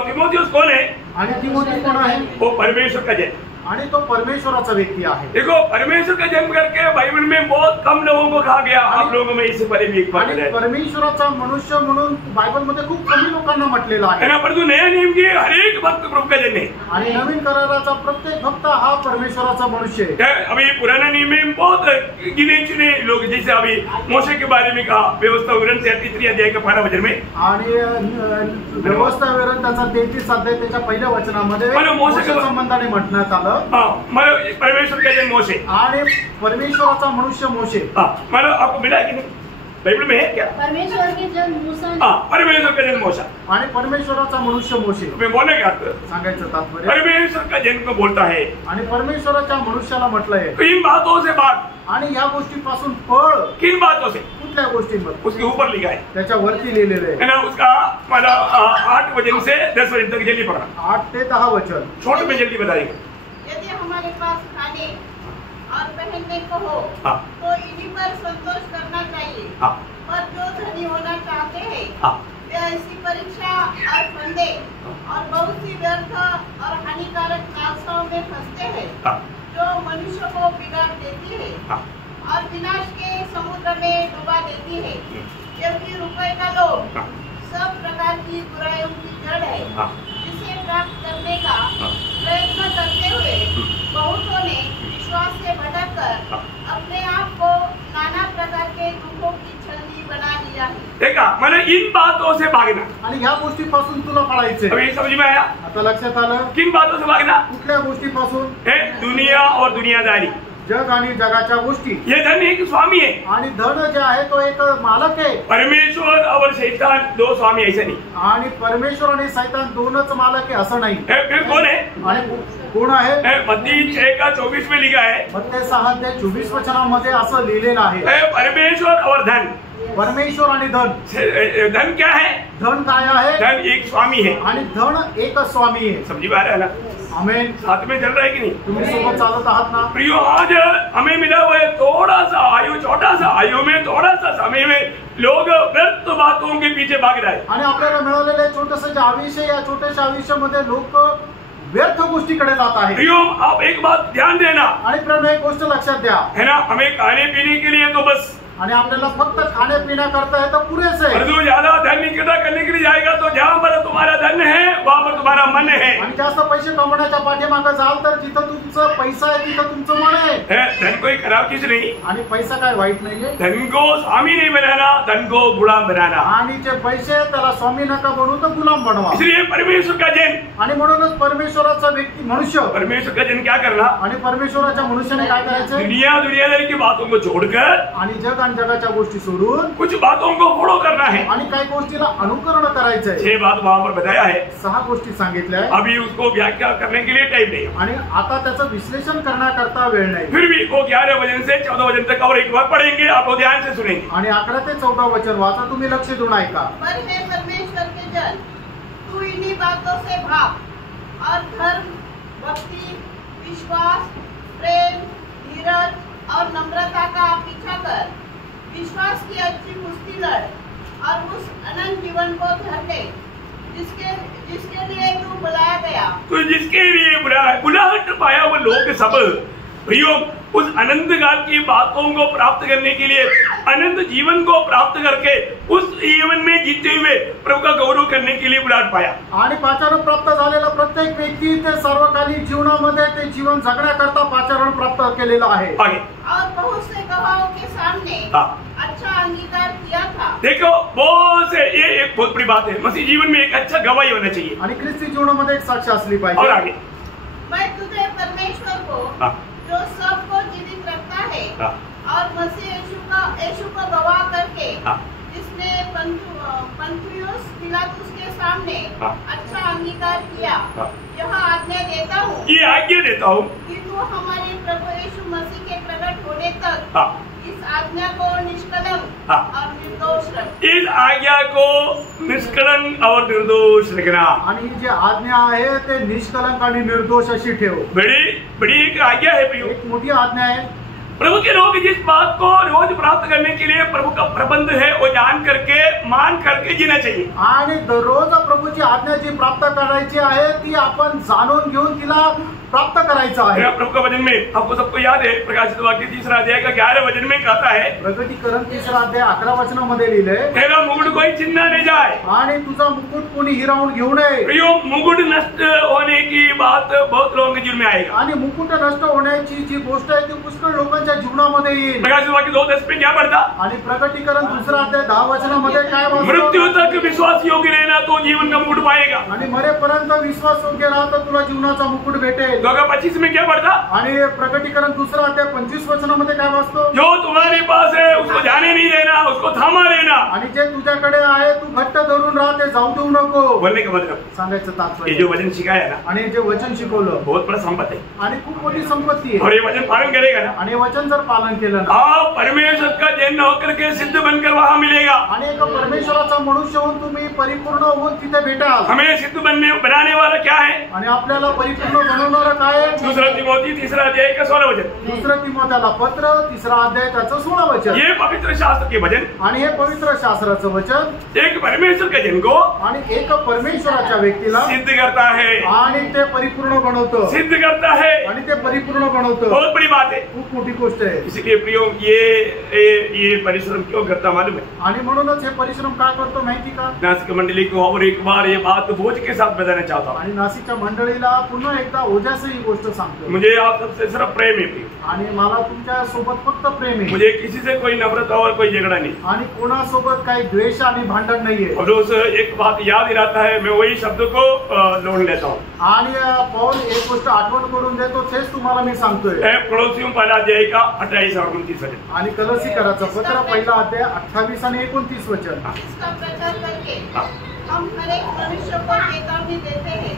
तिमोथियोस कौन है? आणि तिमोथी कोण आहे? वो परमेश्वर का जन, आणि तो परमेश्वराचा व्यक्ती आहे। देखो परमेश्वर का जन्म करके बाइबल में बहुत कम लोगों को कहा गया, आप लोगों में इससे पहले भी एक बार आणि परमेश्वराचा मनुष्य म्हणून बायबल मध्ये खूप कमी लोकांना म्हटलेलं आहे। परंतु नया नियम की हर एक भक्त प्रभु का जन है, आणि नवीन कराराचा प्रत्येक भक्त हा परमेश्वराचा मनुष्य आहे। अभी पुराना नियम में बहुत गिने चुने लोग, जैसे अभी मोशे के बारे में कहा, व्यवस्था विवरण से 33 अध्याय का 12 वचन में, आणि व्यवस्था विवरण त्याचा 33 अध्याय त्याच्या पहिल्या वचनामध्ये मोशे संबंधाने म्हटण्यात आलं। मतलब परमेश्वर का जन मोशे, आणि परमेश्वराचा मनुष्य मोशे। मतलब आपको मिला कि नहीं? बाइबल में है क्या? परमेश्वर के जन मूसा। परमेश्वर का जन मूसा, आणि परमेश्वराचा मनुष्य मोशे। मैं बोलने का सांगायचं तात्पर्य, परमेश्वर का जन को बोलता है, आणि परमेश्वराच्या मनुष्याला म्हटलंय किन बातों से भाग, आणि या गोष्टीपासून पळ। किन बातों से? कुठल्या गोष्टींमध्ये? उसके ऊपर लिखा है, त्याच्या वरती लिहिलेलं है ना। उसका मतलब 8 वचन से 10 वचन तक जल्दी पढ़ना, 8 ते 10 वचन छोटे में जल्दी बताएंगे। यदि हमारे पास खाने और पहनने को हो तो इन्हीं पर संतोष करना चाहिए। पर जो धनी होना चाहते हैं वे ऐसी परीक्षा और फंदे और बहुत सी व्यर्थ और हानिकारक लालसाओं में फंसते हैं जो मनुष्य को बिगाड़ देती है और विनाश के समुद्र में डुबा देती है। क्योंकि रुपए का लोभ सब प्रकार की बुराइयों की जड़ है, जिसे प्राप्त करने का प्रयत्न करते हुए बहुतों ने विश्वास से भटककर अपने आप को नाना प्रकार के दुखों की छलनी बना लिया है। देखा, मैंने इन बातों से भागना, आणि ह्या गोष्टीपासून तुला पळायचंय। अभी समझ में आया? आता लक्षात आलं? किन बातों से भागना? कुठल्या गोष्टीपासून? दुनिया और दुनियादारी, जग आणि जगाच्या गोष्टी। ये धन एक स्वामी है, आणि धन जे आहे तो एक मालक आहे। परमेश्वर और शैतान दो स्वामी, ऐसे नहीं। आणि परमेश्वर आणि शैतान दोनच मालक आहे असं नाही। फिर कौन है? आणि कोण आहे? मत्ती 6 का 24 में लिखा है, मत्ती 6 ते 24 वचनामध्ये असं लिहिलेलं आहे, परमेश्वर और धन। परमेश्वर आणि धन। धन क्या है? धन काय आहे? धन एक स्वामी है, आणि धन एक स्वामी आहे। समझी बात है ना? आमेन। साथ में चल रहा है कि नहीं? तुम्ही सोबत चालत आहात ना? प्रियो, आज हमें मिला हुआ है थोड़ा सा आयु, छोटा सा आयु में थोड़ा सा समय में लोग व्यर्थ बातों के पीछे भाग रहे हैं। आणि आपल्याला मिळालेले छोटंसं जे आयुष्य, या छोट्याशा आयुष्यामध्ये लोक व्यर्थ गोष्टीकडे जात आहेत। प्रियो, आप एक बात ध्यान देना, आणि प्रेम एक गोष्ट लक्षात द्या, है ना, हमें खाने पीने के लिए तो बस आणि आपल्याला फक्त खाण्यापिण्या करता येतं पुरेसे आहे. और तू ज्यादा धन इकट्ठा करने के लिए जाएगा तो जहाँ पर तुम्हारा धन है वहाँ पर तुम्हारा मन है. आणि जास्त पैसे कमवण्याच्या पाठीमागे जाल तर जिथं तुमचं पैसा आहे तिथं तुमचं मन आहे. धन कोई खराब चीज नहीं. आणि पैसा काय वाईट नाहीये. धन को स्वामी नहीं बनाना, धन को गुलाम बनाना. आणि जे पैसे त्याला स्वामी नका बनवू तर गुलाम बनवा. इसलिए परमेश्वर का जन, आणि म्हणूनच परमेश्वराचा व्यक्ती मनुष्य, परमेश्वर का जन क्या करना, आणि परमेश्वराच्या मनुष्याने काय करायचं, दुनियादारी की बातों को छोड़कर आणि जग आणि जगाच्या गोष्टी सोडून कुछ बातों को फॉलो करना है. आणि काही गोष्टीला अनुकरण करायचंय. 6 बात वहां पर बताया है. 6 गोष्टी सांगितल्या आहे. अभी उसको व्याख्या करने के लिए टाइम नहीं. आणि आता त्याचं विश्लेषण करण्याकरता वेळ नाही. फिर भी वो 11 वचन से 14 वचन तक और एक बार पढ़ेंगे, आप लोग ध्यान से सुनेंगे. आणि 11 ते 14 वचन वाचा, तुम्ही लक्ष देऊन ऐका. पर हे परमेश्वर के जन, तू इन्हीं बातों से भाग और धर्म, भक्ति, विश्वास, प्रेम, धीरज और नम्रता का पीछा कर. विश्वास की अच्छी कुश्ती लड़ और उस अनंत जीवन को धर ले जिसके लिए तू बुलाया गया. तो जिसके लिए बुलाहट पाया वो लोग सब प्रियो उस अनंत काल की बातों को प्राप्त करने के लिए, अनंत जीवन को प्राप्त करके उस जीवन में जीते हुए प्रभु का गौरव करने के लिए बुलाहट पाया. आणि पाचारण प्राप्त झालेला प्रत्येक व्यक्ती ते सर्वकालीन जीवनामध्ये ते जीवन जगण्याकरता पाचारण प्राप्त केलेलं आहे. आगे और बहुत से गवाहों के सामने अच्छा अंगीकार किया था. देखो बहुत से, ये एक बहुत बड़ी बात है. मसीह जीवन में एक अच्छा गवाही होना चाहिए. आणि ख्रिस्ती जीवनामध्ये एक साक्ष असली और पाहिजे. आगे मैं तुझे परमेश्वर को जो सबको जीवित रखता है और मसीह यीशु को गवाह करके जिसने पंथियुस पिलातुस के सामने अच्छा अंगीकार किया, यह आज्ञा देता हूँ, ये आज्ञा देता हूँ कि तू हमारे प्रभु यीशु मसीह के प्रकट होने तक इस आज्ञा को निष्कलंक और निर्दोष रख. इस आज्ञा को निष्कलंक और निर्दोष रखना. आणि जी आज्ञा आहे ते निष्कलंक आणि निर्दोष अशी ठेव. बड़ी एक आज्ञा है प्रियो. एक मोठी आज्ञा आहे. प्रभु के लोग जिस बात को रोज प्राप्त करने के लिए प्रभु का प्रबंध है वो जान करके मान करके जीना चाहिए. आणि दररोज प्रभूची आज्ञा जी प्राप्त करायची आहे ती आपण जाणून घेऊन तिला प्राप्त करायचं आहे. प्रभु का वचन में आपको सबको याद है, प्रकाशित वाक्य 3 अध्याय का 11 वचन में कहता है, प्रगटीकरण 3 अध्याय 11 वचनामध्ये लिहिलंय, तेरा मुकुट कोई छिनना नहीं जाए. आणि तुझा मुकुट कोणी हिरावून घेऊ नये. प्रियो मुकुट नष्ट होने की बात बहुत लोगों के जीवन में आएगा. आणि मुकुट नष्ट होण्याची जी गोष्ट आहे ती पुष्कळ लोकांच्या जीवनामध्ये येईल. प्रकाशित वाक्य 2:10 पे क्या पढ़ता, आणि प्रगटीकरण 2 अध्याय 10 वचनामध्ये काय मृत्यु वाचतो, तक विश्वास योग्य रहना तो जीवन का मुकुट पाएगा. आणि मरेपर्यंत विश्वास योग्य राहा तर तुला जीवनाचा मुकुट भेटेल. 2:25 में क्या पढ़ता, आणि प्रगटीकरण 2 अध्याय 25 वचनामध्ये काय वाचतो, जो तुम्हारे पास है उसको जाने नहीं देना, उसको थामा लेना. आणि जे तुझ्याकडे आहे तू घट्ट धरून राहा, ते जाऊ देऊ नको. बोलने का मतलब सांगायचं ये तात्पर्य, जो वचन सिखाया ना आणि जे वचन शिकवलं बहुत बड़ा संपत्ति है. आणि खूप मोठी संपत्ती आहे. और ये वचन पालन करेगा ना, आणि वचन जर पालन केलं ना, आप परमेश्वर का जन होकर के सिद्ध बनकर वहां मिलेगा. आणि एक परमेश्वराचा मनुष्य होऊन तुम्ही परिपूर्ण होऊन तिथे भेटाल. हमें सिद्ध बनाने वाला क्या है, आणि आपल्याला परिपूर्ण बनवणारं काय आहे? 2 तिमोथी 3 अध्याय का 16 वचन. 2 तिमोथेला पत्र 3 अध्याय त्याचं 16 वचन. ये पवित्र शास्त्र के वचन, आणि हे पवित्र शास्त्राचं वचन एक परमेश्वर के जन को आणि एक परमेश्वराच्या व्यक्तीला सिद्ध करता है, आणि ते परिपूर्ण बनवतं. सिद्ध करता है. आणि ते परिपूर्ण बनवतं. बहुत बड़ी बात है. खूप मोठी गोष्ट आहे. इसलिए प्रियो ये परिश्रम क्यों करता मालूम है, आणि म्हणूनच हे परिश्रम काय करतो माहिती का? नासिक मंडली को और एक बार ये बात बोझ के साथ बताना चाहता हूँ. आणि नाशिकच्या मंडळीला पुन्हा एकदा ओझ्यास ही गोष्ट सांगतो. मुझे आप सबसे सिर्फ प्रेम है प्रियो. आणि मला तुमच्या सोबत फक्त प्रेम आहे. मुझे किसी से कोई नफरत और कोई झगड़ा नहीं. आणि कोणासोबत काही द्वेष आणि भांडण नाहीये. और उस एक बात याद दिलाता है, मैं वही शब्द को लोन लेता हूँ. आणि पौल एक गोष्ट आठवण करून देतो, तेच तुम्हाला मी सांगतोय. पड़ोसियों पहला अध्याय का 28 और 29 वचन. आणि कलसीकराचं पत्र 1 अध्याय 28 आणि 29 वचन. इसका प्रचार करके हम हर एक मनुष्य को चेतावनी देते हैं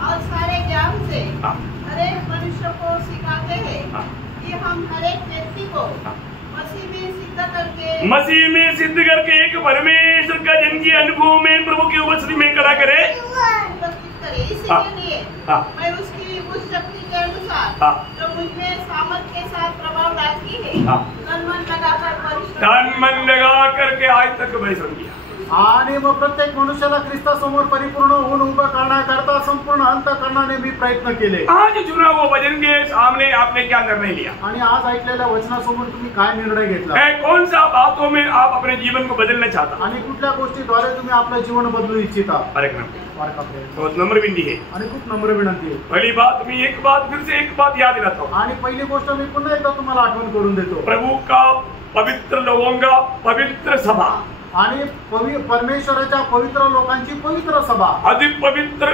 और सारे ज्ञान से हर एक मनुष्य को सिखाते हैं कि हम हर एक व्यक्ति को मसीह में सिद्ध करके एक परमेश्वर का जन की अनुभव में प्रभु की उपस्थिति में खड़ा करे. इसीलिए मैं उसकी उस शक्ति के अनुसार जो मुझमें सामर्थ के साथ प्रभाव डालती है, तन मन लगा करके आज तक परिश्रम किया. आणि मग प्रत्येक मनुष्याला ख्रिस्तासमोर परिपूर्ण होऊन उभं करण्याकरता संपूर्ण अंतःकरणाने मी प्रयत्न केले. आज चुना वो वचन के सामने आपने क्या निर्णय लिया? आणि आज ऐकलेल्या वचनासमोर तुम्ही काय निर्णय घेतला? है कौन सा बातों में आप अपने जीवन को बदलना चाहता? आणि कुठल्या गोष्टीद्वारे तुम्ही आपलं जीवन बदलू इच्छिता? बहुत नम्र विनती है. आणि खूप नम्र विनंती आहे. पहली बात मी एक बात फिर से एक बात याद दिलाता हूँ. आणि पहिली गोष्ट मी पुन्हा एकदा तुम्हाला आठवण करून देतो. प्रभु का पवित्र लोगों का पवित्र सभा आणि परमेश्वराच्या पवित्र लोकांची पवित्र सभा, अति पवित्र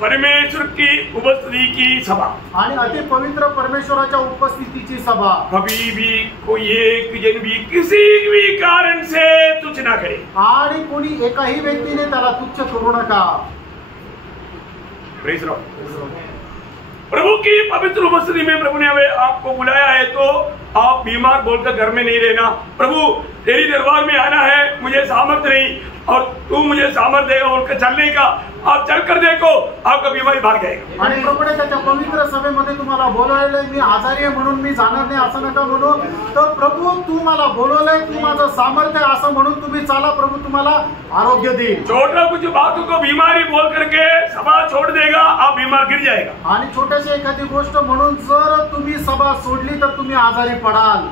परमेश्वर की उपस्थिति की सभा आणि अति पवित्र परमेश्वराच्या उपस्थितीची सभा. कभी भी कोई एक जन भी किसी भी कारण से तुच्छ ना करे. आणि कोणी एकाही व्यक्तीने त्याला तुच्छ करू नका. Praise Lord. प्रभु की पवित्र उपस्थिति में प्रभु ने हमें आपको बुलाया है, तो आप बीमार बोलकर घर में नहीं रहना. प्रभु तेरी दरबार में आना है, मुझे सामर्थ्य नहीं और तू मुझे सामर्थ्य देगा बोलकर चलने का. आप चलकर देखो, आपका बीमारी भाग जाएगा. आणि प्रभूने त्याच्या पवित्र सभेमध्ये तुम्हाला बोलवलंय, मी आजारी आहे म्हणून मी जाणार नाही असं नका म्हणू. तर प्रभू तू मला बोलवलंय, तू माझं सामर्थ्य आहे असं म्हणून तुम्ही चाला. प्रभू तुम्हाला आरोग्य देईल. छोटा कुछ बातों को बीमारी बोल करके सभा छोड़ देगा, आप बीमार गिर जाएगा. आणि छोट्याशी एखादी गोष्ट म्हणून जर तुम्ही सभा सोडली तर तुम्ही आजारी पडाल.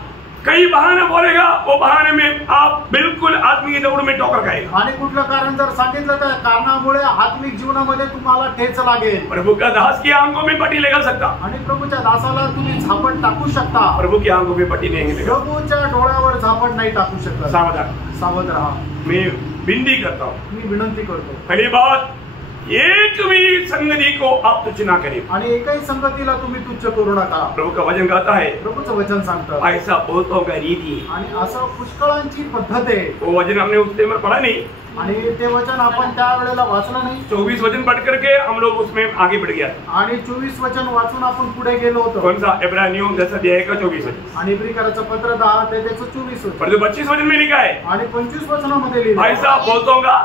कई बहाने बोलेगा, वो बहाने में आप बिल्कुल आत्मिक दौड़ में ठोकर खाएगा. आणि कुठलं कारण जर सांगितलं तर कारणामुळे आत्मिक जीवनामध्ये तुम्हाला ठेच लागेल. प्रभु का दास की आंखों में पट्टी लगा सकता. आणि प्रभूच्या दासाला तुम्ही झापड टाकू शकता. प्रभु की आंखों में पट्टी नहीं लगा. प्रभूच्या डोळ्यावर झापड नाही टाकू शकत. सावधान, सावध राहा. मैं विनती करता हूँ. मी विनंती करतो. पहली बात, एक भी संगति को आप तुच्छ ना करें. आणि एकही संगतीला तुम्ही तुच्छ करू नका. प्रभु का वचन कहता है, प्रभूचं वचन सांगतं. ऐसा बहुतों का रीति है. आणि असं पुष्कळांची पद्धत आहे. वो वचन हमने उस टाइम पढ़ा नहीं. आणि ते वचन आपण त्या वेळेला वाचलं नाही. 24 वचन पढ़ करके हम लोग उसमें आगे बढ़ गया. आणि 24 वचन वाचून आपण पुढे गेलो होतो. कौन सा? इब्रानियों 10 अध्याय का 24 वचन. आणि इब्रिकराचं पत्र 10 ते त्याचं 24 वचन. पर जो 25 वचन में लिखा है, आणि 25 वचनामध्ये लिहिलं ऐसा बहुतों का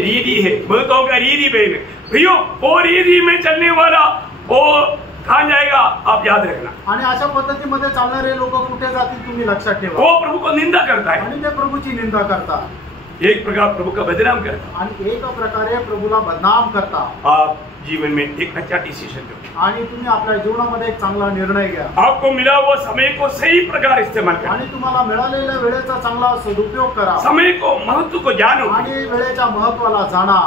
रीति है. बहुतों का रीति बहन प्रियो, वो रीति में चलने वाला वो कहाँ जाएगा आप याद रखना. आणि अशा पद्धतीमध्ये चालणारे लोक कुठे जातील तुम्ही लक्षात ठेवा. वो प्रभु को निंदा करता है, आणि ते प्रभूची निंदा करतात. एक प्रकार प्रभु का बदनाम करता. आणि एक प्रकारे प्रभूला बदनाम करता. आप जीवन में एक अच्छा डिसीजन लो. आणि तुम्ही आपल्या जीवनामध्ये एक चांगला निर्णय घ्या. आपको मिला हुआ समय को सही प्रकार इस्तेमाल करो. आणि तुम्हाला मिळालेल्या वेळेचा चांगला सदुपयोग करा. समय को महत्व को जानो. आणि वेळेच्या महत्वाला जाणा.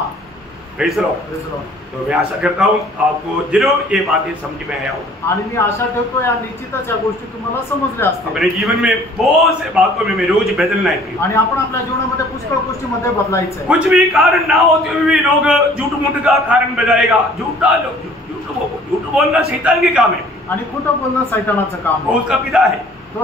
Praise Lord. तो मैं आशा करता हूँ आपको जरूर ये बातें समझ में आया होगा. आणि मी आशा ठेवतो या निश्चितच या गोष्टी तुम्हाला समजल्या असतील. अपने जीवन में बहुत से बातों में रोज बदलना है. आणि आपण आपल्या जीवनामध्ये पुष्कळ गोष्टीमध्ये बदलायचं आहे. कुछ भी कारण ना होते हुए भी लोग झूठ मूठ का कारण बताएगा. झूठ बोलना शैतान के काम है. आणि खोटं बोलणं सैतानाचं काम वो आहे. उसका पिता है. तो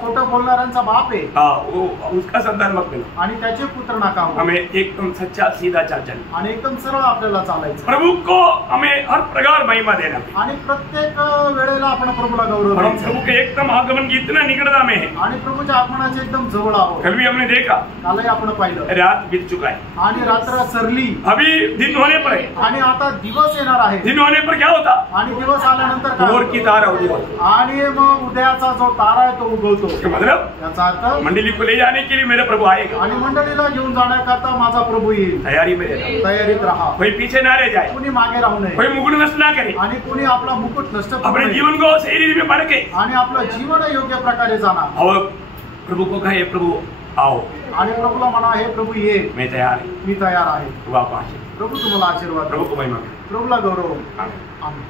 खोटं बोलणाऱ्यांचा बाप आहे. हाँ, वो उसका संतान मत बनो. आणि त्याचे पुत्र नका हो. हमें एकदम सच्चा सीधा चाल चलना. आणि एकदम सरळ आपल्याला चालायचं. प्रभु को हमें हर प्रकार महिमा देना. आणि प्रत्येक वेळेला आपण प्रभूला गौरव और हम द्यायचा. प्रभु के एकदम आगमन की इतना निकटता में है. आणि प्रभूच्या आगमनाचे एकदम जवळ आहोत. कल भी हमने देखा, कालही आपण पाहिलं. रात बीत चुका है, आणि रात्र सरली. अभी दिन होने पर है. आणि आता दिवस येणार आहे. दिन होने पर क्या होता? आणि दिवस आल्यानंतर काय भोर होतं? की तारा उगती है. आणि मग उदयाचा जो तारा आहे तो उगवतो. इसका मतलब याचा अर्थ मंडली को ले जाने के लिए मेरा प्रभु आएगा. आणि मंडळीला घेऊन जाण्याकरता माझा प्रभू येईल. तैयारी में रहना. तयारीत राहा. कोई पीछे ना रह जाए. कुणी मागे राहू नये. कोई मुकुट नष्ट ना करे. आणि कुणी आपला मुकुट नष्ट करू अपने नये. जीवन को सही रीति में बढ़ के आणि आपलं जीवन योग्य प्रकारे जाणार. और प्रभु को कहे, प्रभु आओ, आणि प्रभूला म्हणा, हे प्रभू ये, मैं तैयार है. मी तयार आहे. वापस प्रभू तुम्हाला आशीर्वाद. प्रभु को महिमा. प्रभूला गौरव. आमीन. आमीन.